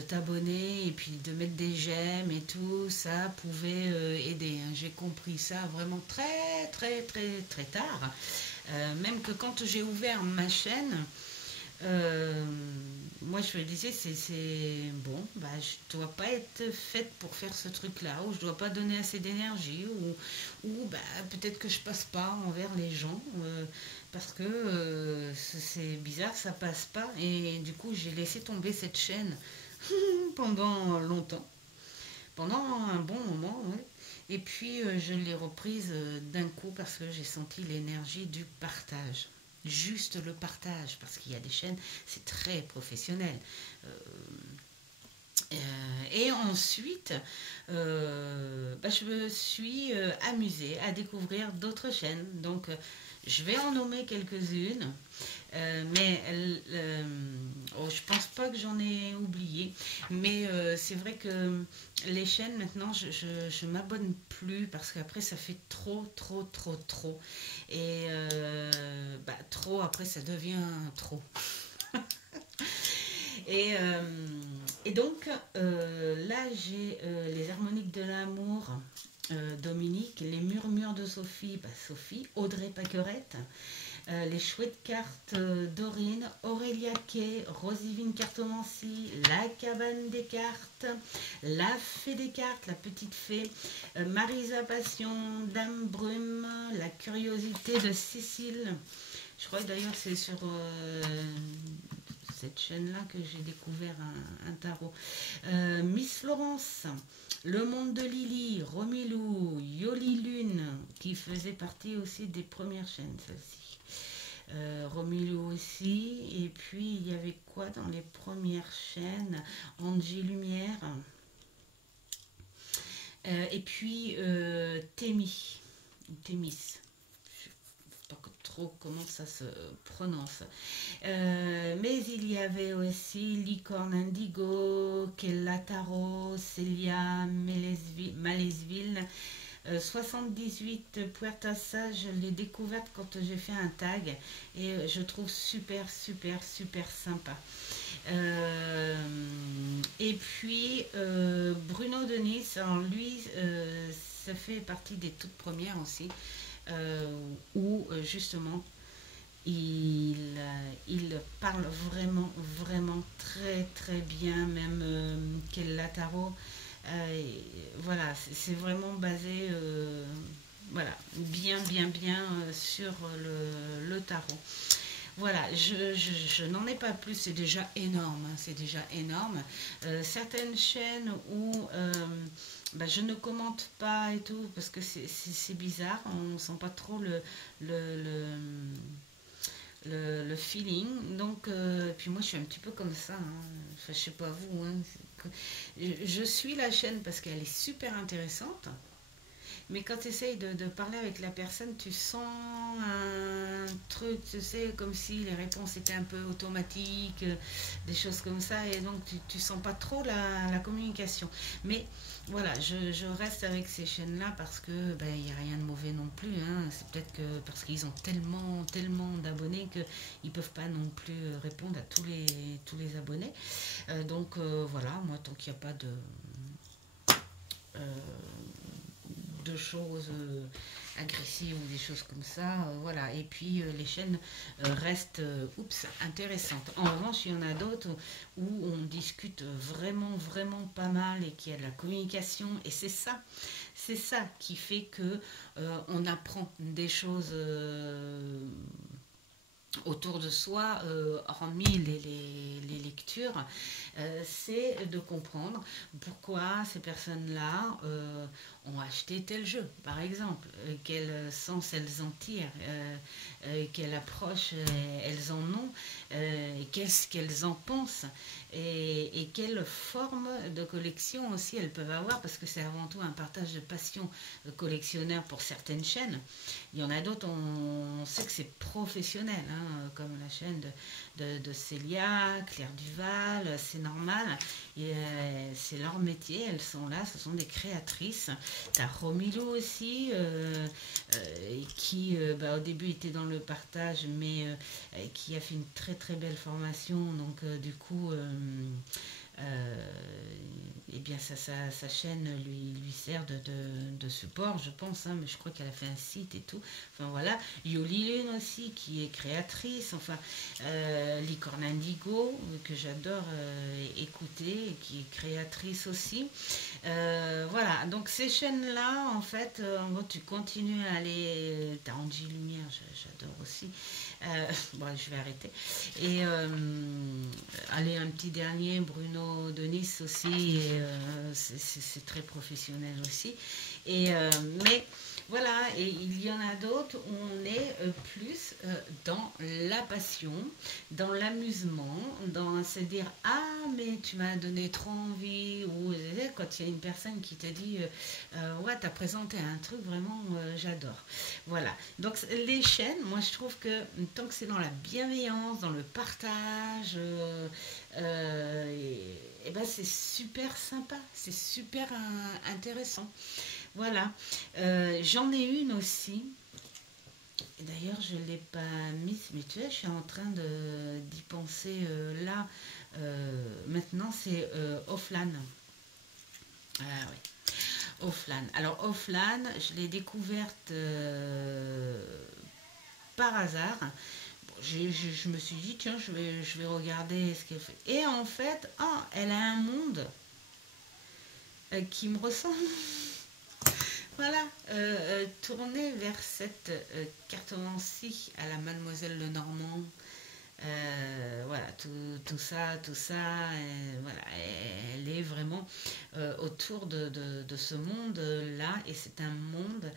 t'abonner et puis de mettre des j'aime et tout, ça pouvait aider. Hein. J'ai compris ça vraiment très très très très tard. Même que quand j'ai ouvert ma chaîne, euh, moi je me disais c'est bon, bah je dois pas être faite pour faire ce truc-là, ou je dois pas donner assez d'énergie, ou bah peut-être que je passe pas envers les gens, parce que c'est bizarre, ça passe pas, et du coup j'ai laissé tomber cette chaîne pendant longtemps, pendant un bon moment, ouais. Et puis je l'ai reprise d'un coup parce que j'ai senti l'énergie du partage. Juste le partage, parce qu'il y a des chaînes, c'est très professionnel. Euh, et ensuite, je me suis amusée à découvrir d'autres chaînes. Donc, je vais en nommer quelques-unes, mais oh, je pense pas que j'en ai oublié. Mais c'est vrai que les chaînes, maintenant, je m'abonne plus parce qu'après, ça fait trop, trop, trop, trop. Et trop, après, ça devient trop. Et, euh, et donc, là, j'ai les harmoniques de l'amour, Dominique, les murmures de Sophie, Sophie, Audrey Paquerette, les chouettes cartes Dorine, Aurélia Kay, Rosivine Cartomancie, la cabane des cartes, la fée des cartes, la petite fée, Marisa Passion, Dame Brume, la curiosité de Cécile. Je crois que d'ailleurs c'est sur cette chaîne-là que j'ai découvert un tarot. Miss Florence, Le Monde de Lily, Romilou, Yoli Lune, qui faisait partie aussi des premières chaînes, celle-ci. Romilou aussi. Et puis, il y avait quoi dans les premières chaînes? Angie Lumière. Et puis, Témis. Témis. Pas trop comment ça se prononce. Mais il y avait aussi Licorne Indigo, Kellataro, Célia Malesville. 78 Puerta-Ça, je l'ai découverte quand j'ai fait un tag et je trouve super super super sympa. Et puis Bruno Denis, alors lui ça fait partie des toutes premières aussi, où justement il parle vraiment, vraiment très, très bien, même Kel Lataro. Voilà, c'est vraiment basé, voilà, bien, bien, bien sur le tarot. Voilà, je n'en ai pas plus, c'est déjà énorme, hein, c'est déjà énorme. Certaines chaînes où je ne commente pas et tout, parce que c'est bizarre, on ne sent pas trop le, le, le feeling. Donc, puis moi je suis un petit peu comme ça, hein. Enfin, je sais pas vous, hein. Je suis la chaîne parce qu'elle est super intéressante. Mais quand tu essayes de parler avec la personne, tu sens un truc, tu sais, comme si les réponses étaient un peu automatiques, des choses comme ça, et donc tu sens pas trop la communication. Mais voilà, je reste avec ces chaînes-là parce que il n'y a rien de mauvais non plus. Hein. C'est peut-être que parce qu'ils ont tellement, tellement d'abonnés qu'ils peuvent pas non plus répondre à tous les abonnés. Voilà, moi tant qu'il n'y a pas euh, de choses agressives ou des choses comme ça, voilà. Et puis les chaînes restent intéressantes. En revanche, il y en a d'autres où on discute vraiment vraiment pas mal et qu'il y a de la communication, et c'est ça qui fait que on apprend des choses autour de soi, hormis les lectures, c'est de comprendre pourquoi ces personnes-là ont acheté tel jeu, par exemple, quel sens elles en tirent, quelle approche elles en ont, qu'est-ce qu'elles en pensent, et quelle forme de collection aussi elles peuvent avoir, parce que c'est avant tout un partage de passion collectionneur pour certaines chaînes. Il y en a d'autres, on sait que c'est professionnel, hein, comme la chaîne de Célia, Claire Duval, c'est normal. C'est leur métier, elles sont là, ce sont des créatrices. T'as Romilou aussi, qui au début était dans le partage, mais qui a fait une très très belle formation. Donc du coup, eh bien sa chaîne lui sert de support, je pense, hein, mais je crois qu'elle a fait un site et tout. Enfin voilà, Yoli Lune aussi, qui est créatrice, enfin, Licorne Indigo, que j'adore écouter, et qui est créatrice aussi. Voilà, donc ces chaînes-là, en fait, en gros, tu continues à aller. T'as Angie Lumière, j'adore aussi. Bon, je vais arrêter. Et allez, un petit dernier, Bruno de Nice aussi, c'est très professionnel aussi. Et, mais voilà, et il y en a d'autres où on est plus dans la passion, dans l'amusement, dans se dire ah mais tu m'as donné trop envie, ou quand il y a une personne qui te dit ouais t'as présenté un truc vraiment j'adore. Voilà, donc les chaînes, moi je trouve que tant que c'est dans la bienveillance, dans le partage, et ben c'est super sympa, c'est super intéressant. Voilà. J'en ai une aussi. D'ailleurs, je ne l'ai pas mise, mais tu vois, je suis en train d'y penser là. Maintenant, c'est Offlan. Ah oui, Offlan. Alors, Offlan, je l'ai découverte par hasard. Bon, je me suis dit, tiens, je vais regarder ce qu'elle fait. Et en fait, elle a un monde qui me ressemble. Voilà, tourner vers cette cartomancie à la Mademoiselle Lenormand. Voilà, tout ça, voilà, elle est vraiment autour de ce monde-là, et c'est un monde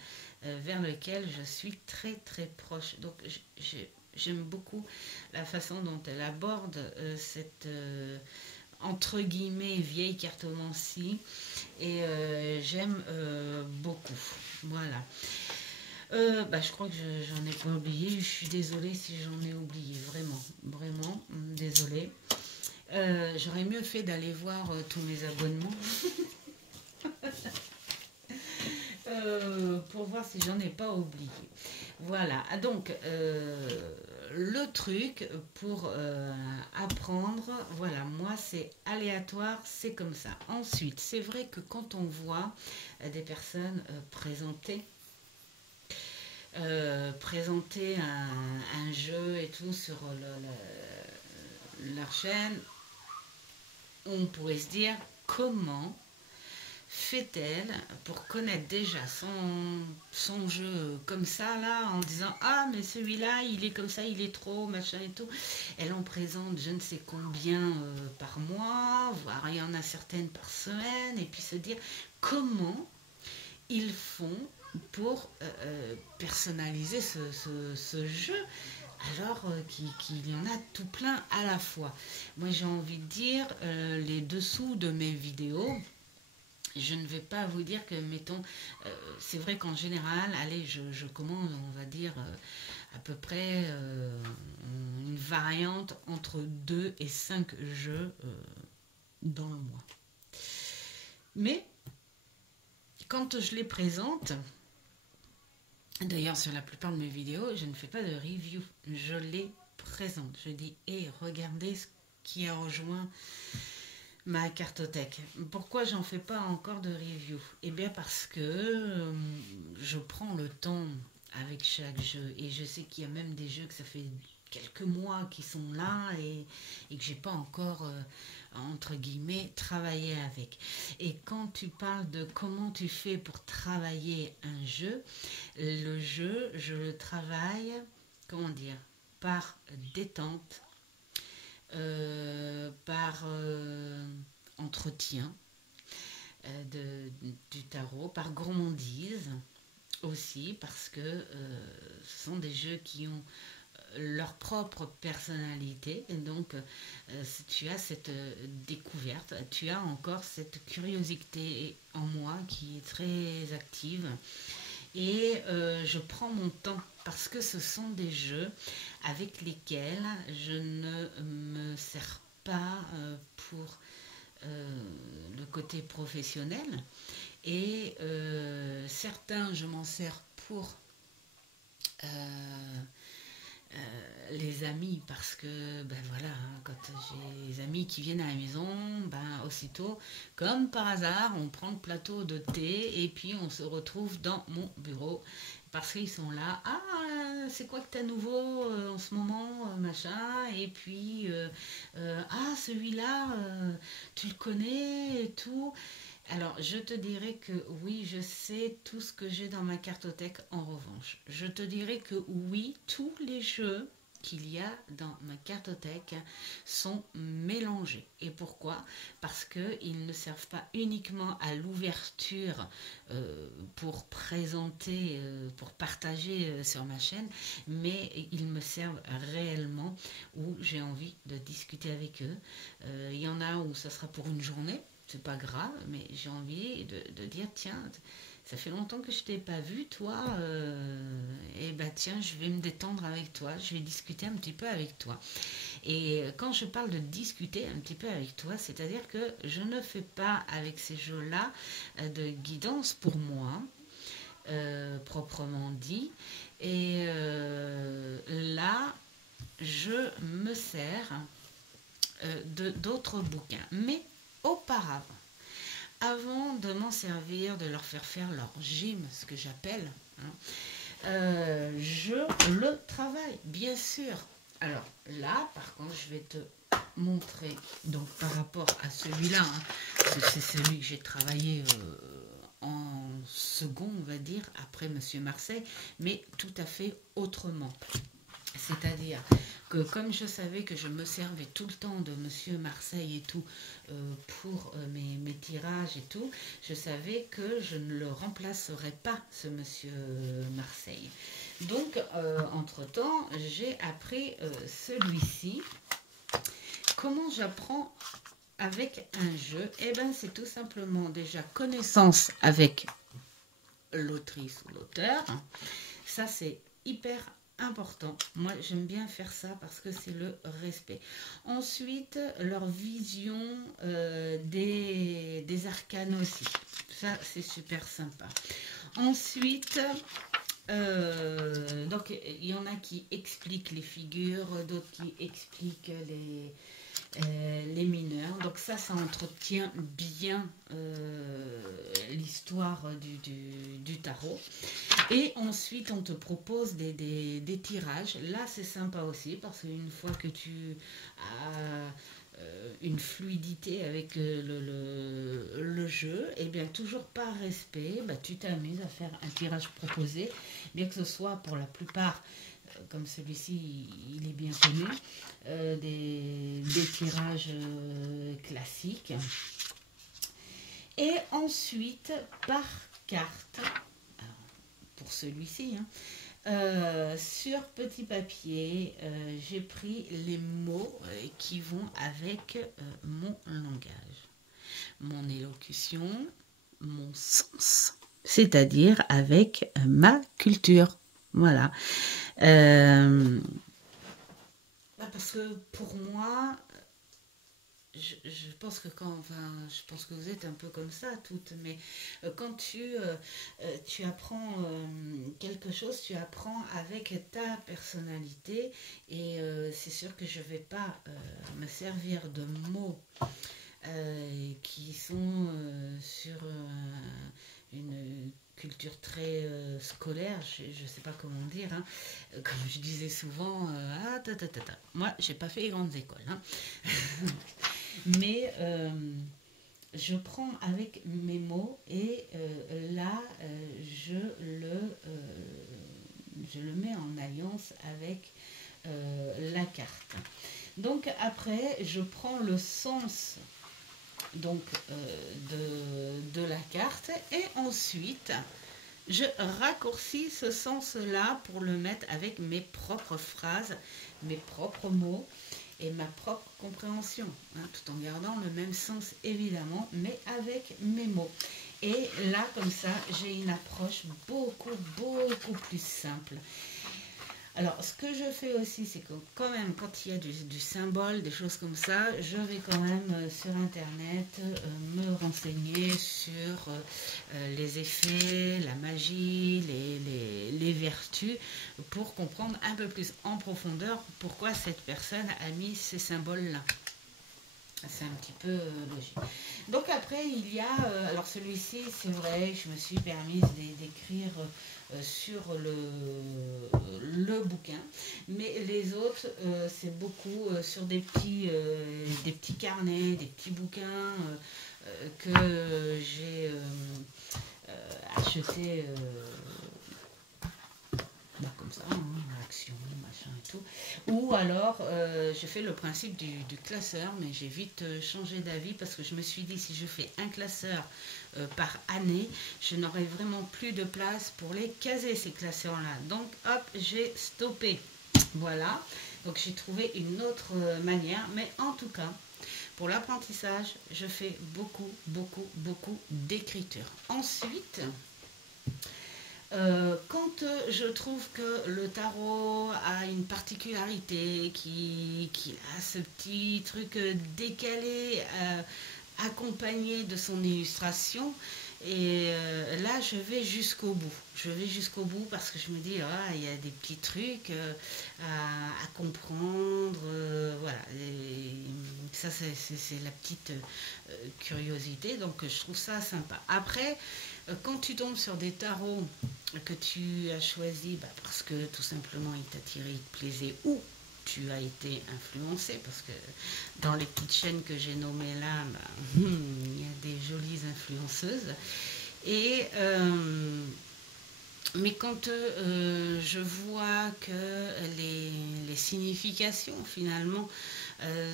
vers lequel je suis très très proche. Donc j'aime beaucoup la façon dont elle aborde cette entre guillemets vieille cartomancie, et j'aime beaucoup. Voilà. Je crois que j'en ai pas oublié. Je suis désolée si j'en ai oublié. Vraiment, vraiment, désolée. J'aurais mieux fait d'aller voir tous mes abonnements pour voir si j'en ai pas oublié. Voilà. Donc, le truc pour apprendre, voilà, moi c'est aléatoire, c'est comme ça. Ensuite, c'est vrai que quand on voit des personnes présenter un jeu et tout sur leur chaîne, on pourrait se dire comment fait-elle pour connaître déjà son jeu comme ça là, en disant ah mais celui-là il est comme ça, il est trop machin et tout. Elle en présente je ne sais combien par mois, voire il y en a certaines par semaine, et puis se dire comment ils font pour personnaliser ce jeu, alors qu'il y en a tout plein à la fois. Moi j'ai envie de dire, les dessous de mes vidéos, je ne vais pas vous dire que, mettons, c'est vrai qu'en général, allez, je commande, on va dire, à peu près une variante entre 2 et 5 jeux dans le mois. Mais quand je les présente, d'ailleurs sur la plupart de mes vidéos, je ne fais pas de review, je les présente. Je dis, hé, regardez ce qui a rejoint ma cartothèque. Pourquoi j'en fais pas encore de review? Eh bien parce que je prends le temps avec chaque jeu, et je sais qu'il y a même des jeux que ça fait quelques mois qui sont là, et que j'ai pas encore entre guillemets travaillé avec. Et quand tu parles de comment tu fais pour travailler un jeu, le jeu je le travaille, comment dire, par détente, par entretien du tarot, par gourmandise aussi, parce que ce sont des jeux qui ont leur propre personnalité. Et donc, tu as cette découverte, tu as encore cette curiosité en moi qui est très active. Et je prends mon temps parce que ce sont des jeux avec lesquels je ne me sers pas pour le côté professionnel. Et certains, je m'en sers pour les amis, parce que ben voilà, hein, quand j'ai des amis qui viennent à la maison, ben aussitôt, comme par hasard, on prend le plateau de thé et puis on se retrouve dans mon bureau parce qu'ils sont là. Ah, c'est quoi que t'as nouveau en ce moment, machin. Et puis ah, celui-là, tu le connais et tout. Alors, je te dirais que oui, je sais tout ce que j'ai dans ma cartothèque. En revanche, je te dirais que oui, tous les jeux qu'il y a dans ma cartothèque sont mélangés. Et pourquoi? Parce qu'ils ne servent pas uniquement à l'ouverture pour présenter, pour partager sur ma chaîne, mais ils me servent réellement où j'ai envie de discuter avec eux. Il y en a où ça sera pour une journée, c'est pas grave, mais j'ai envie de dire, tiens, ça fait longtemps que je t'ai pas vu, toi, et bah tiens, je vais me détendre avec toi, je vais discuter un petit peu avec toi. Et quand je parle de discuter un petit peu avec toi, c'est-à-dire que je ne fais pas avec ces jeux-là de guidance pour moi, proprement dit, et là, je me sers de d'autres bouquins. Mais auparavant, avant de m'en servir, de leur faire faire leur gym, ce que j'appelle, hein, je le travaille, bien sûr. Alors là, par contre, je vais te montrer, donc par rapport à celui-là, hein, c'est celui que j'ai travaillé en second, on va dire, après Monsieur Marseille, mais tout à fait autrement. C'est-à-dire que comme je savais que je me servais tout le temps de Monsieur Marseille et tout pour mes tirages et tout, je savais que je ne le remplacerais pas, ce Monsieur Marseille. Donc, entre-temps, j'ai appris celui-ci. Comment j'apprends avec un jeu? Eh bien, c'est tout simplement déjà connaissance avec l'autrice ou l'auteur. Ça, c'est hyper important. Moi, j'aime bien faire ça parce que c'est le respect. Ensuite, leur vision des arcanes aussi. Ça, c'est super sympa. Ensuite, donc, il y en a qui expliquent les figures, d'autres qui expliquent les mineurs. Donc ça entretient bien l'histoire du tarot. Et ensuite, on te propose des tirages. Là, c'est sympa aussi parce qu'une fois que tu as une fluidité avec le jeu, et bien toujours par respect, bah, tu t'amuses à faire un tirage proposé, bien que ce soit pour la plupart, comme celui-ci, il est bien connu, des tirages classiques. Et ensuite, par carte, pour celui-ci, hein, sur petit papier, j'ai pris les mots qui vont avec mon langage, mon élocution, mon sens, c'est-à-dire avec ma culture. Voilà. Parce que pour moi, je pense que je pense que vous êtes un peu comme ça toutes, mais quand tu apprends quelque chose, tu apprends avec ta personnalité et c'est sûr que je vais pas me servir de mots qui sont sur une culture très scolaire, je ne sais pas comment dire, hein. Comme je disais souvent, moi j'ai pas fait les grandes écoles, hein. Mais je prends avec mes mots et là je le mets en alliance avec la carte. Donc après, je prends le sens donc de la carte et ensuite je raccourcis ce sens-là pour le mettre avec mes propres phrases, mes propres mots et ma propre compréhension, hein, tout en gardant le même sens évidemment, mais avec mes mots. Et là, comme ça, j'ai une approche beaucoup plus simple. Alors, ce que je fais aussi, c'est que quand même, quand il y a du symbole, des choses comme ça, je vais quand même sur Internet me renseigner sur les effets, la magie, les vertus, pour comprendre un peu plus en profondeur pourquoi cette personne a mis ces symboles-là. C'est un petit peu logique. Donc après, il y a, alors celui-ci, c'est vrai, je me suis permise d'écrire sur le bouquin, mais les autres, c'est beaucoup sur des petits carnets, des petits bouquins que j'ai achetés comme ça, hein, action, machin et tout. Ou alors, j'ai fait le principe du classeur, mais j'ai vite changé d'avis parce que je me suis dit, si je fais un classeur par année, je n'aurai vraiment plus de place pour les caser, ces classeurs-là. Donc, hop, j'ai stoppé. Voilà. Donc, j'ai trouvé une autre manière. Mais en tout cas, pour l'apprentissage, je fais beaucoup d'écriture. Ensuite, quand je trouve que le tarot a une particularité, qu'il a ce petit truc décalé, accompagné de son illustration, et là je vais jusqu'au bout. Je vais jusqu'au bout parce que je me dis, ah, il y a des petits trucs à comprendre, voilà. Et ça c'est la petite curiosité, donc je trouve ça sympa. Après, quand tu tombes sur des tarots que tu as choisis parce que tout simplement il t'a tiré, il te plaisait, ou tu as été influencé, parce que dans les petites chaînes que j'ai nommées là, il y a des jolies influenceuses. Et mais quand je vois que les significations finalement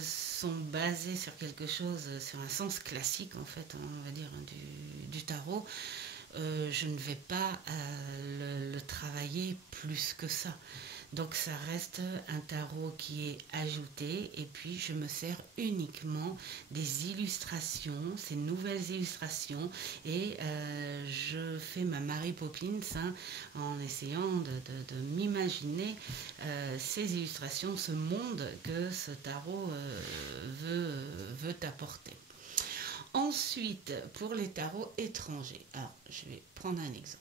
sont basées sur quelque chose, sur un sens classique en fait, on va dire, du tarot, je ne vais pas le travailler plus que ça. Donc ça reste un tarot qui est ajouté, et puis je me sers uniquement des illustrations, ces nouvelles illustrations, et je fais ma Mary Poppins en essayant de m'imaginer ces illustrations, ce monde que ce tarot veut apporter. Ensuite, pour les tarots étrangers, alors je vais prendre un exemple.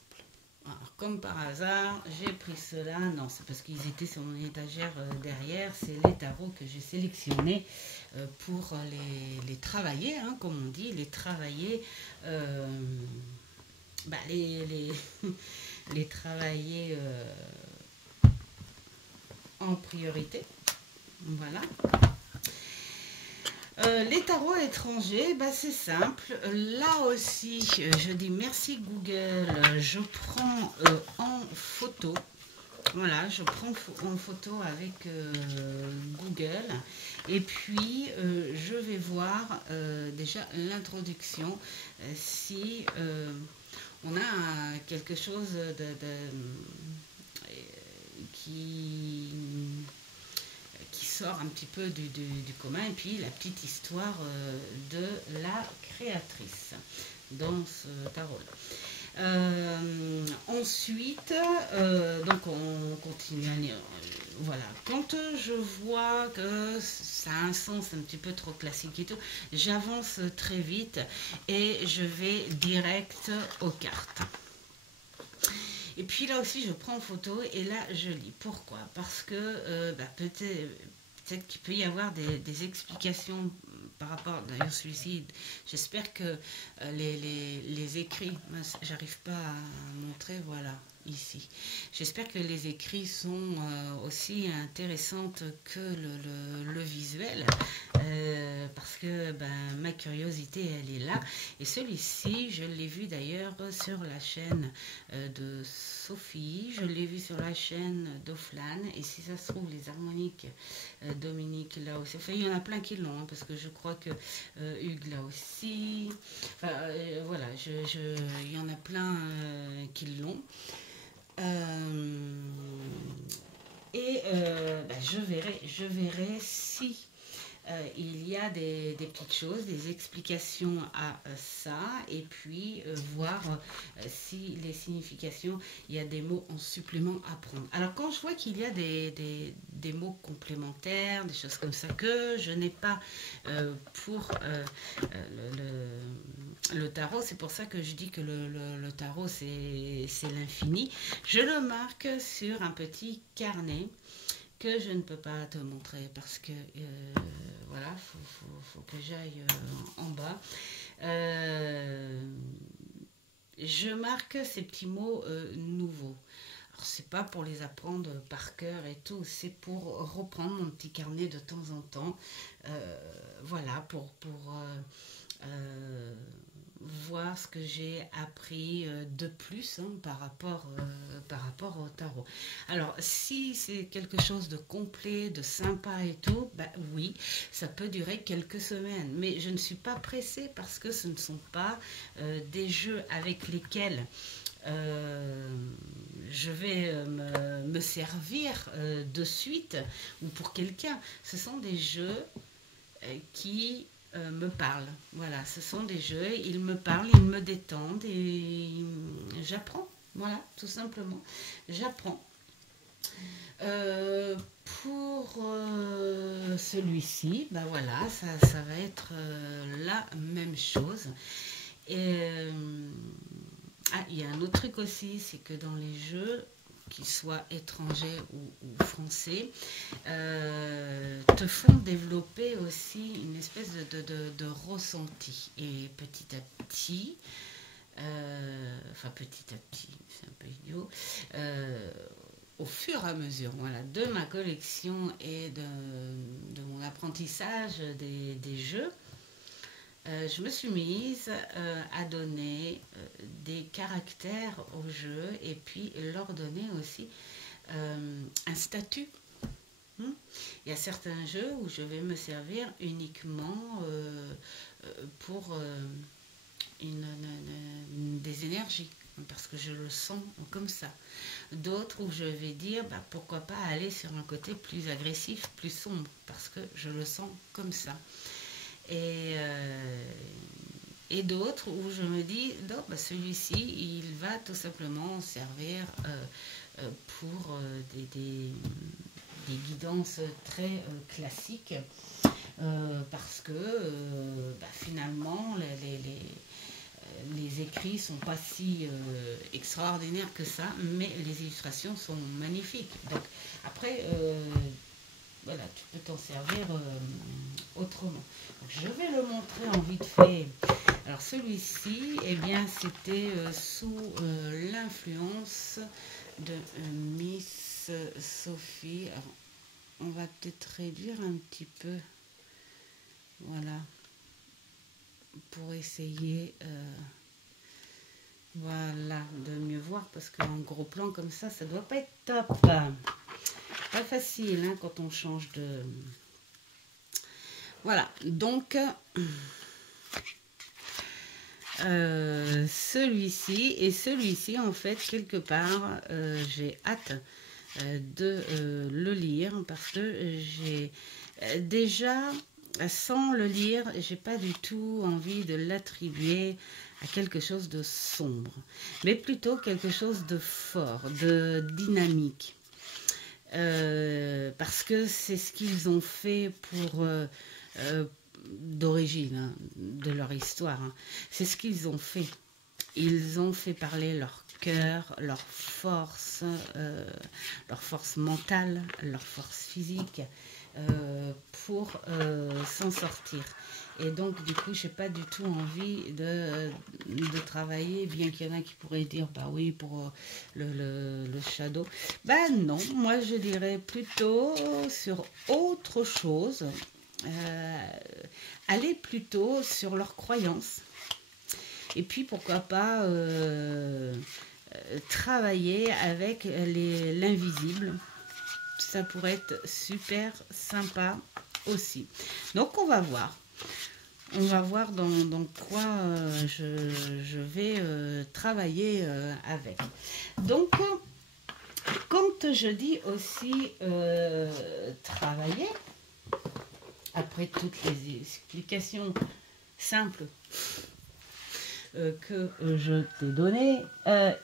Alors, comme par hasard, j'ai pris ceux-là. Non, c'est parce qu'ils étaient sur mon étagère derrière. C'est les tarots que j'ai sélectionnés pour les travailler, hein, comme on dit, les travailler, les travailler en priorité. Voilà. Les tarots étrangers, c'est simple. Là aussi, je dis merci Google. Je prends en photo. Voilà, je prends en photo avec Google. Et puis, je vais voir déjà l'introduction. Si on a quelque chose qui sort un petit peu du commun, et puis la petite histoire de la créatrice dans ce tarot-là. Ensuite, donc on continue. Voilà, quand je vois que ça a un sens un petit peu trop classique et tout, j'avance très vite et je vais direct aux cartes. Et puis là aussi, je prends en photo et là, je lis. Pourquoi? Parce que peut-être qu'il peut y avoir des explications par rapport, d'ailleurs celui-ci, j'espère que les écrits, j'arrive pas à montrer, voilà, ici. J'espère que les écrits sont aussi intéressantes que le visuel, parce que ben, ma curiosité, elle est là. Et celui-ci, je l'ai vu d'ailleurs sur la chaîne de Sophie, je l'ai vu sur la chaîne d'Oflan, et si ça se trouve, les harmoniques Dominique là aussi. Enfin, il y en a plein qui l'ont, hein, parce que je crois que Hugues là aussi. Enfin, voilà, il y en a plein qui l'ont. Bah, je verrai si il y a des petites choses, des explications à ça, et puis voir si les significations, il y a des mots en supplément à prendre. Alors quand je vois qu'il y a des mots complémentaires, des choses comme ça, que je n'ai pas pour le tarot, c'est pour ça que je dis que le tarot c'est l'infini, je le marque sur un petit carnet que je ne peux pas te montrer parce que voilà, faut que j'aille en bas. Je marque ces petits mots nouveaux. Alors c'est pas pour les apprendre par cœur et tout, c'est pour reprendre mon petit carnet de temps en temps. Voilà, pour voir ce que j'ai appris de plus, hein, par rapport au tarot. Alors, si c'est quelque chose de complet, de sympa et tout, bah oui, ça peut durer quelques semaines. Mais je ne suis pas pressée parce que ce ne sont pas des jeux avec lesquels je vais me servir de suite ou pour quelqu'un. Ce sont des jeux qui me parlent. Voilà, ce sont des jeux, ils me parlent, ils me détendent et j'apprends. Voilà, tout simplement. J'apprends. Pour celui-ci, ben voilà, ça va être la même chose. Et il y a un autre truc aussi, c'est que dans les jeux, qu'ils soient étrangers ou français, te font développer aussi une espèce de ressenti. Et petit à petit, c'est un peu idiot, au fur et à mesure, voilà, de ma collection et de mon apprentissage des jeux, je me suis mise à donner des caractères aux jeux et puis leur donner aussi un statut. Il y a certains jeux où je vais me servir uniquement pour des énergies, parce que je le sens comme ça. D'autres où je vais dire, bah, pourquoi pas aller sur un côté plus agressif, plus sombre, parce que je le sens comme ça. Et d'autres où je me dis, non, bah celui-ci, il va tout simplement servir pour des guidances très classiques, parce que bah, finalement, les écrits sont pas si extraordinaires que ça, mais les illustrations sont magnifiques. Donc après, voilà, tu peux t'en servir autrement. Donc, je vais le montrer en vite fait. Alors celui-ci, eh bien, c'était sous l'influence de Miss Sophie. Alors, on va peut-être réduire un petit peu, voilà, pour essayer, voilà, de mieux voir, parce qu'en gros plan comme ça doit pas être top. Pas facile, hein, quand on change de... Voilà, donc celui-ci et celui-ci, en fait, quelque part, j'ai hâte de le lire, parce que j'ai déjà, sans le lire, j'ai pas du tout envie de l'attribuer à quelque chose de sombre, mais plutôt quelque chose de fort, de dynamique. Parce que c'est ce qu'ils ont fait pour d'origine, hein, de leur histoire, hein. C'est ce qu'ils ont fait. Ils ont fait parler leur cœur, leur force mentale, leur force physique, pour s'en sortir. Et donc, du coup, je n'ai pas du tout envie de travailler, bien qu'il y en a qui pourraient dire, bah oui, pour le shadow. Ben non, moi je dirais plutôt sur autre chose, aller plutôt sur leurs croyances. Et puis, pourquoi pas travailler avec l'invisible. Ça pourrait être super sympa aussi. Donc, on va voir. On va voir dans quoi je vais travailler avec. Donc, quand je dis aussi travailler, après toutes les explications simples que je t'ai données,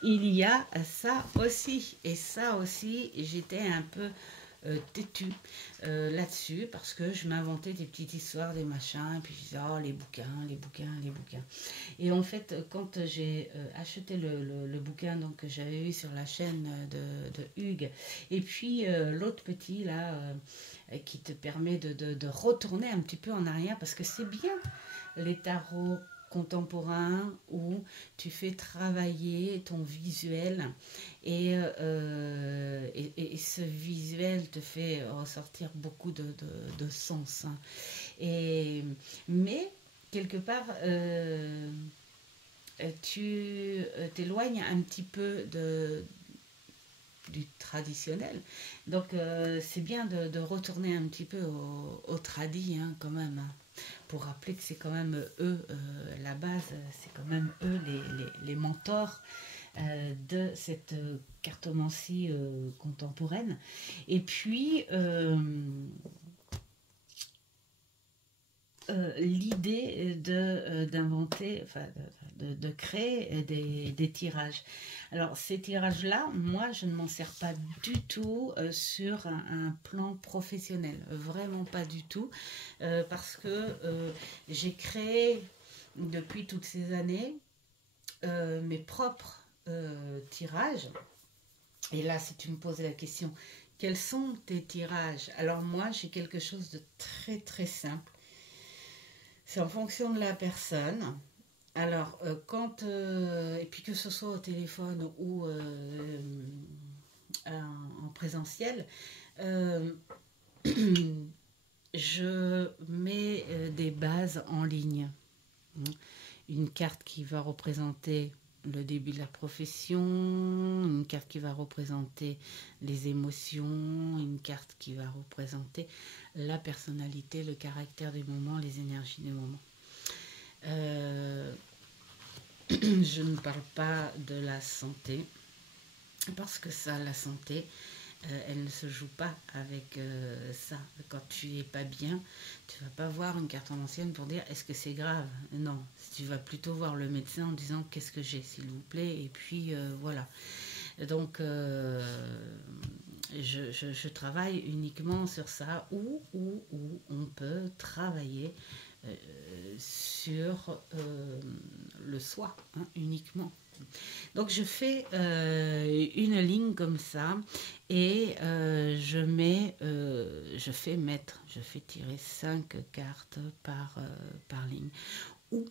il y a ça aussi. Et ça aussi, j'étais un peu têtue là-dessus parce que je m'inventais des petites histoires, des machins, et puis je disais, oh, les bouquins, les bouquins, les bouquins. Et en fait, quand j'ai acheté le bouquin donc, que j'avais vu sur la chaîne de Hugues, et puis l'autre petit là, qui te permet de retourner un petit peu en arrière, parce que c'est bien les tarots contemporain où tu fais travailler ton visuel et ce visuel te fait ressortir beaucoup de sens. Hein. Mais quelque part, tu t'éloignes un petit peu du traditionnel. Donc c'est bien de retourner un petit peu au tradi hein, quand même. Hein, pour rappeler que c'est quand même eux, la base, c'est quand même eux les mentors de cette cartomancie contemporaine. Et puis, l'idée d'inventer, enfin de créer des tirages. Alors ces tirages-là, moi je ne m'en sers pas du tout sur un plan professionnel, vraiment pas du tout, parce que j'ai créé depuis toutes ces années mes propres tirages. Et là, si tu me poses la question, quels sont tes tirages? Alors moi, j'ai quelque chose de très très simple. C'est en fonction de la personne. Alors, et puis que ce soit au téléphone ou en présentiel, je mets des bases en ligne. Une carte qui va représenter le début de la profession, une carte qui va représenter les émotions, une carte qui va représenter la personnalité, le caractère du moment, les énergies du moment. Je ne parle pas de la santé, parce que ça, la santé, elle ne se joue pas avec ça. Quand tu n'es pas bien, tu ne vas pas voir une carte ancienne pour dire est-ce que c'est grave. Non, tu vas plutôt voir le médecin en disant qu'est-ce que j'ai s'il vous plaît, et puis voilà. Donc je travaille uniquement sur ça, où on peut travailler sur le soi, hein, uniquement. Donc je fais une ligne comme ça et je fais tirer 5 cartes par ligne. Ou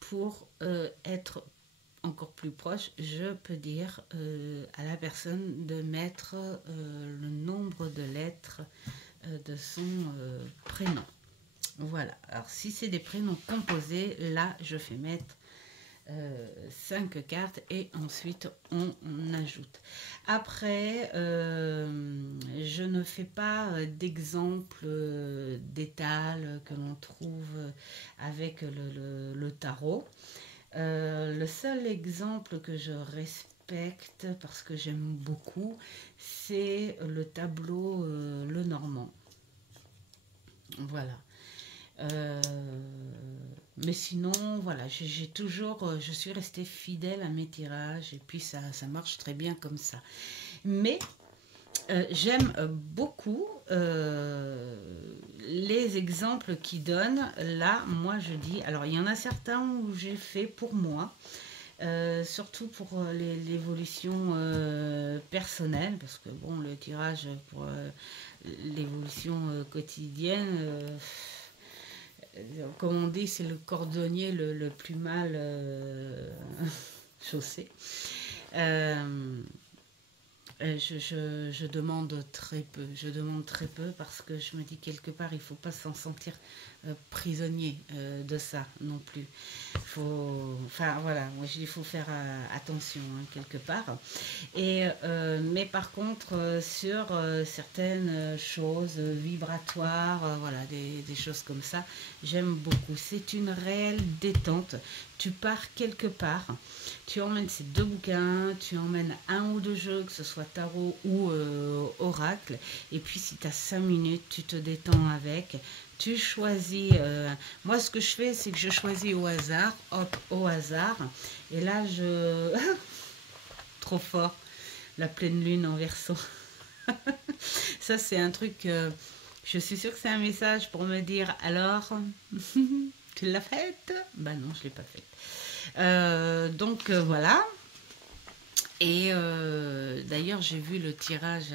pour être encore plus proche, je peux dire à la personne de mettre le nombre de lettres de son prénom. Voilà, alors si c'est des prénoms composés, là je fais mettre 5 cartes et ensuite on ajoute. Après, je ne fais pas d'exemple d'étal que l'on trouve avec le tarot. Le seul exemple que je respecte, parce que j'aime beaucoup, c'est le tableau Le Normand. Voilà. Mais sinon, voilà, je suis restée fidèle à mes tirages et puis ça marche très bien comme ça. Mais j'aime beaucoup les exemples qu'ils donnent. Là, moi, je dis, alors il y en a certains où j'ai fait pour moi. surtout pour l'évolution personnelle, parce que bon, le tirage pour l'évolution quotidienne, comme on dit, c'est le cordonnier le plus mal chaussé. Euh, je demande très peu. Je demande très peu parce que je me dis quelque part, il ne faut pas s'en sentir prisonnier de ça non plus. Enfin voilà, moi je dis il faut faire attention hein, quelque part. Mais par contre, sur certaines choses vibratoires, voilà, des choses comme ça, j'aime beaucoup. C'est une réelle détente. Tu pars quelque part, tu emmènes ces deux bouquins, tu emmènes un ou deux jeux, que ce soit tarot ou oracle, et puis si tu as 5 minutes, tu te détends avec. Tu choisis. Moi, ce que je fais, c'est que je choisis au hasard, hop, au hasard. Et là, je. Trop fort, la pleine lune en verso. Ça, c'est un truc. Je suis sûre que c'est un message pour me dire alors, tu l'as faite? Bah non, je ne l'ai pas faite. Donc voilà. Et d'ailleurs, j'ai vu le tirage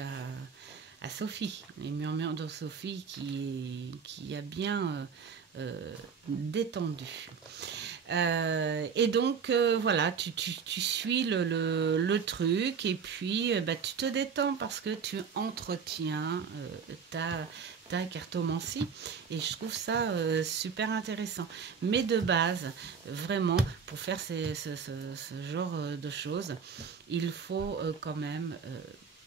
à Sophie, les murmures de Sophie, qui a bien détendu. Et donc, voilà, tu suis le truc et puis bah, tu te détends parce que tu entretiens ta cartomancie et je trouve ça super intéressant. Mais de base, vraiment, pour faire ce genre de choses, il faut quand même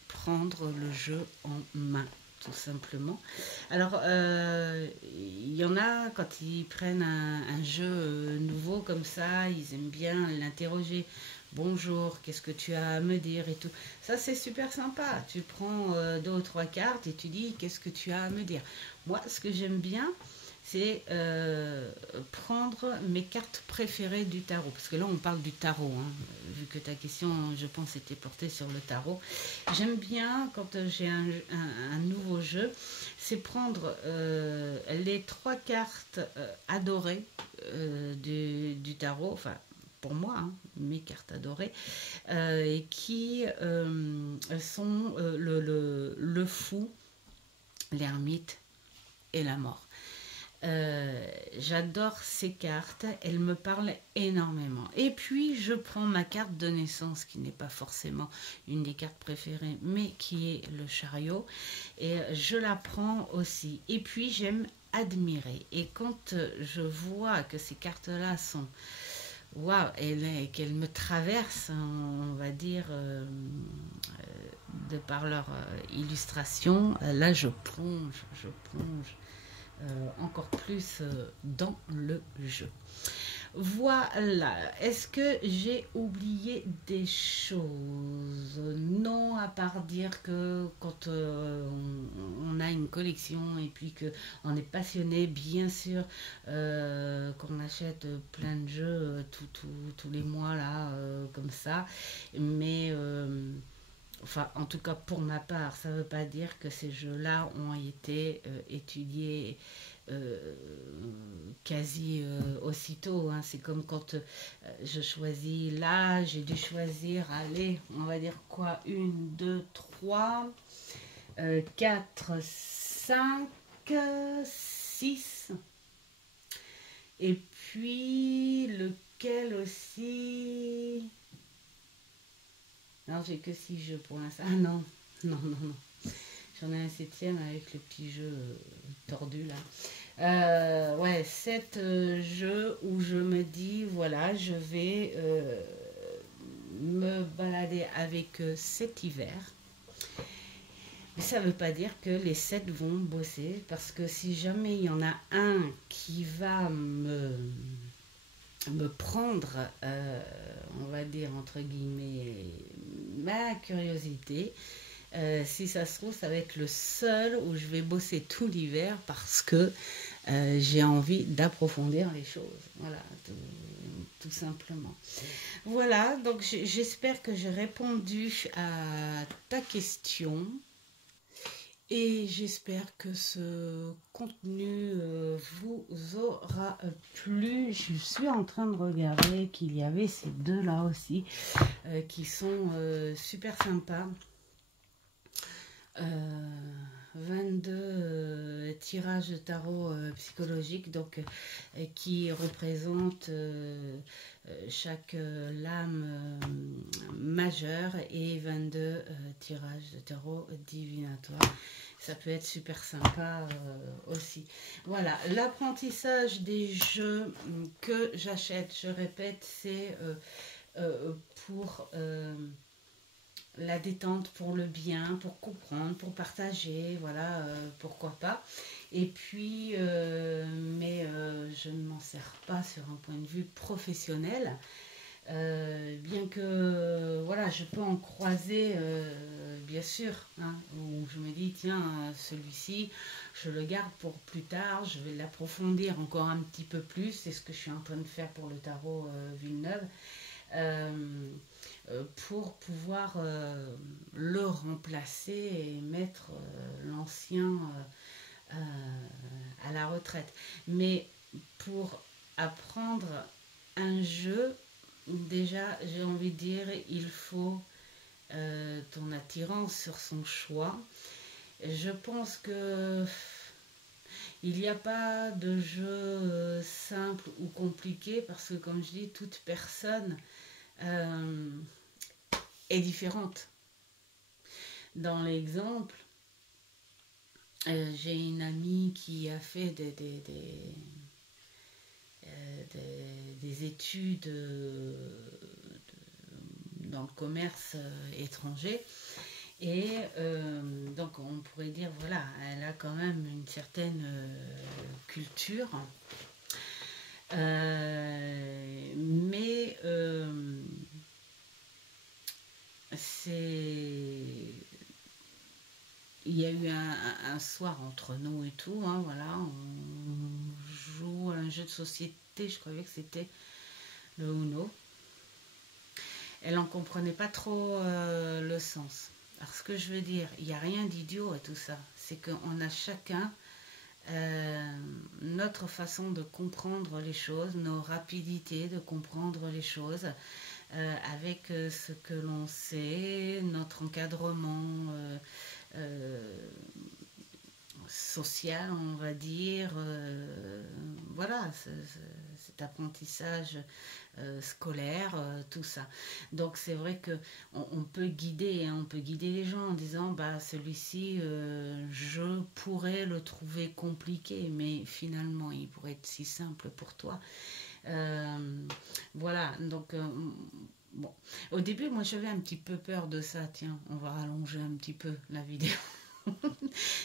prendre le jeu en main tout simplement. Alors, il y en a, quand ils prennent un jeu nouveau comme ça, ils aiment bien l'interroger. Bonjour, qu'est-ce que tu as à me dire et tout. Ça, c'est super sympa. Tu prends deux ou trois cartes et tu dis, qu'est-ce que tu as à me dire. Moi, ce que j'aime bien, c'est prendre mes cartes préférées du tarot. Parce que là, on parle du tarot, hein, vu que ta question, je pense, était portée sur le tarot. J'aime bien, quand j'ai un nouveau jeu, c'est prendre les trois cartes adorées du tarot, enfin, pour moi, hein, mes cartes adorées, et qui sont le fou, l'ermite et la mort. J'adore ces cartes, elles me parlent énormément. Et puis je prends ma carte de naissance qui n'est pas forcément une des cartes préférées, mais qui est le chariot, et je la prends aussi. Et puis j'aime admirer. Et quand je vois que ces cartes-là sont waouh, qu'elles me traversent, on va dire, de par leur illustration, là je plonge encore plus dans le jeu. Voilà. Est-ce que j'ai oublié des choses? Non, à part dire que quand on a une collection et puis que on est passionné, bien sûr, qu'on achète plein de jeux tous les mois là, comme ça. Mais enfin, en tout cas pour ma part, ça ne veut pas dire que ces jeux-là ont été étudiés euh, quasi aussitôt. Hein. C'est comme quand je choisis là, j'ai dû choisir, allez, on va dire quoi, une, deux, trois, quatre, cinq, six. Et puis lequel aussi. Non, j'ai que 6 jeux pour l'instant. Ah non, non. J'en ai un septième avec le petit jeu tordu là. Ouais, 7 jeux où je me dis, voilà, je vais me balader avec cet hiver. Mais ça ne veut pas dire que les 7 vont bosser, parce que si jamais il y en a un qui va me prendre, on va dire entre guillemets, ma curiosité, si ça se trouve, ça va être le seul où je vais bosser tout l'hiver parce que j'ai envie d'approfondir les choses. Voilà, tout simplement. Voilà, donc j'espère que j'ai répondu à ta question. Et j'espère que ce contenu vous aura plu. Je suis en train de regarder qu'il y avait ces deux-là aussi qui sont super sympas. 22 tirages de tarot psychologiques donc, qui représentent chaque lame majeure et 22 tirages de tarot divinatoires. Ça peut être super sympa aussi. Voilà, l'apprentissage des jeux que j'achète, je répète, c'est pour la détente, pour le bien, pour comprendre, pour partager, voilà, pourquoi pas. Et puis, mais je ne m'en sers pas sur un point de vue professionnel. Bien que voilà, je peux en croiser, bien sûr, hein, où je me dis, tiens, celui-ci, je le garde pour plus tard, je vais l'approfondir encore un petit peu plus, c'est ce que je suis en train de faire pour le tarot Villeneuve, euh, pour pouvoir le remplacer et mettre l'ancien à la retraite. Mais pour apprendre un jeu, déjà, j'ai envie de dire, il faut ton attirance sur son choix. Je pense que il n'y a pas de jeu simple ou compliqué parce que, comme je dis, toute personne euh, est différente. Dans l'exemple, j'ai une amie qui a fait des études dans le commerce étranger. Et donc on pourrait dire, voilà, elle a quand même une certaine culture. Mais c'est... Il y a eu un soir entre nous et tout, hein, voilà, on joue à un jeu de société, je croyais que c'était le Uno. Elle n'en comprenait pas trop le sens. Alors ce que je veux dire, il n'y a rien d'idiot à tout ça. C'est qu'on a chacun notre façon de comprendre les choses, nos rapidités de comprendre les choses, avec ce que l'on sait, notre encadrement social, on va dire, voilà, cet apprentissage scolaire, tout ça. Donc c'est vrai que on peut guider, hein, on peut guider les gens en disant, bah celui-ci, je pourrais le trouver compliqué, mais finalement il pourrait être si simple pour toi. Voilà, donc bon, au début moi j'avais un petit peu peur de ça. Tiens, on va rallonger un petit peu la vidéo.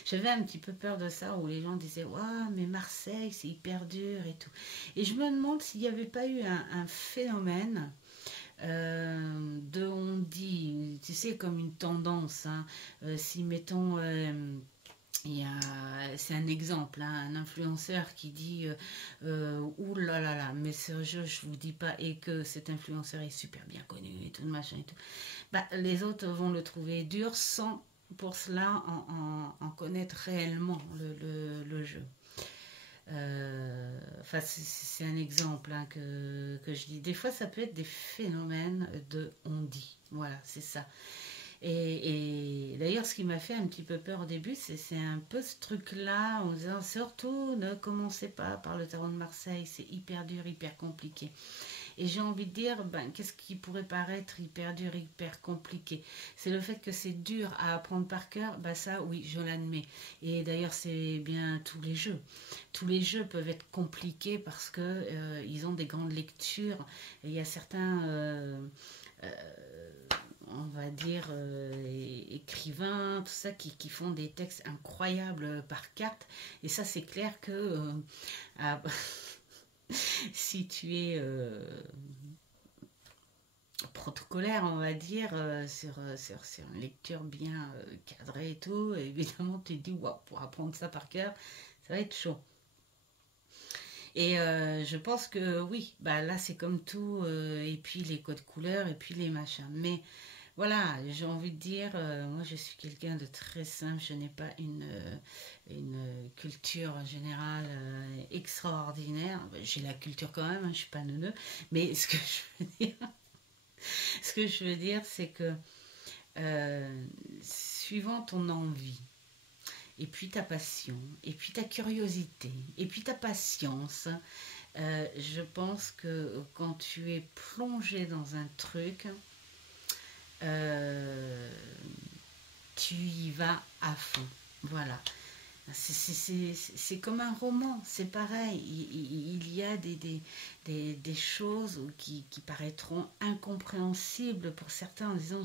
J'avais un petit peu peur de ça, où les gens disaient, waouh, mais Marseille, c'est hyper dur et tout. Et je me demande s'il n'y avait pas eu un phénomène de, on dit, tu sais, comme une tendance, hein, si mettons, c'est un exemple, hein, un influenceur qui dit ouh là là là, mais ce jeu, je vous dis pas, et que cet influenceur est super bien connu et tout, machin et tout, bah, les autres vont le trouver dur sans pour cela en connaître réellement le jeu. Enfin, c'est un exemple hein, que je dis. Des fois, ça peut être des phénomènes de on dit. Voilà, c'est ça. Et d'ailleurs, ce qui m'a fait un petit peu peur au début, c'est un peu ce truc-là, en disant surtout ne commencez pas par le tarot de Marseille, c'est hyper dur, hyper compliqué. Et j'ai envie de dire, ben, qu'est-ce qui pourrait paraître hyper dur, hyper compliqué? C'est le fait que c'est dur à apprendre par cœur, ben ça, oui, je l'admets. Et d'ailleurs, c'est bien tous les jeux. Tous les jeux peuvent être compliqués parce que ils ont des grandes lectures. Et il y a certains... euh, on va dire, écrivains, tout ça, qui font des textes incroyables par carte. Et ça, c'est clair que ah, si tu es protocolaire, on va dire, sur une lecture bien cadrée et tout, évidemment, tu te dis, waouh, pour apprendre ça par cœur, ça va être chaud. Et je pense que oui, bah là c'est comme tout, et puis les codes couleurs, et puis les machins. Mais Voilà, j'ai envie de dire, moi je suis quelqu'un de très simple, je n'ai pas une culture générale extraordinaire. J'ai la culture quand même, hein, je suis pas neuneu, mais ce que je veux dire, c'est que suivant ton envie, et puis ta passion, et puis ta curiosité, et puis ta patience, je pense que quand tu es plongé dans un truc, euh, tu y vas à fond. Voilà. C'est comme un roman, c'est pareil. Il y a des choses qui paraîtront incompréhensibles pour certains en disant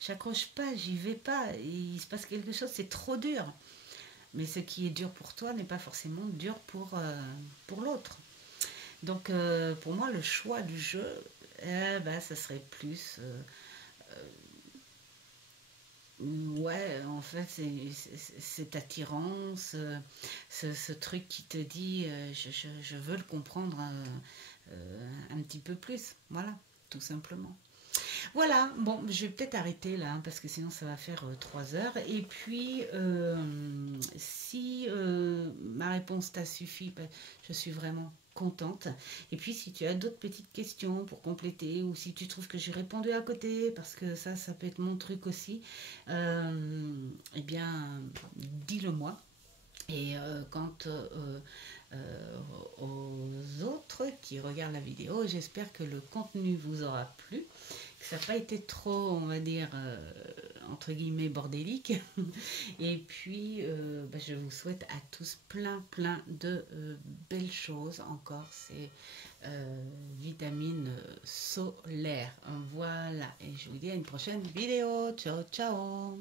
j'accroche pas, j'y vais pas, il se passe quelque chose, c'est trop dur. Mais ce qui est dur pour toi n'est pas forcément dur pour l'autre. Donc pour moi, le choix du jeu, ça serait plus ouais, en fait, c'est cette attirance, ce truc qui te dit je veux le comprendre un petit peu plus. Voilà, tout simplement. Voilà, bon, je vais peut-être arrêter là, hein, parce que sinon ça va faire 3 heures. Et puis, si ma réponse t'a suffi, ben, je suis vraiment contente. Et puis, si tu as d'autres petites questions pour compléter, ou si tu trouves que j'ai répondu à côté, parce que ça peut être mon truc aussi, eh bien, dis-le moi. Et quant aux autres qui regardent la vidéo, j'espère que le contenu vous aura plu, que ça n'a pas été trop, on va dire, entre guillemets, bordélique. Et puis, je vous souhaite à tous plein de belles choses encore. C'est vitamine solaire. Voilà. Et je vous dis à une prochaine vidéo. Ciao, ciao.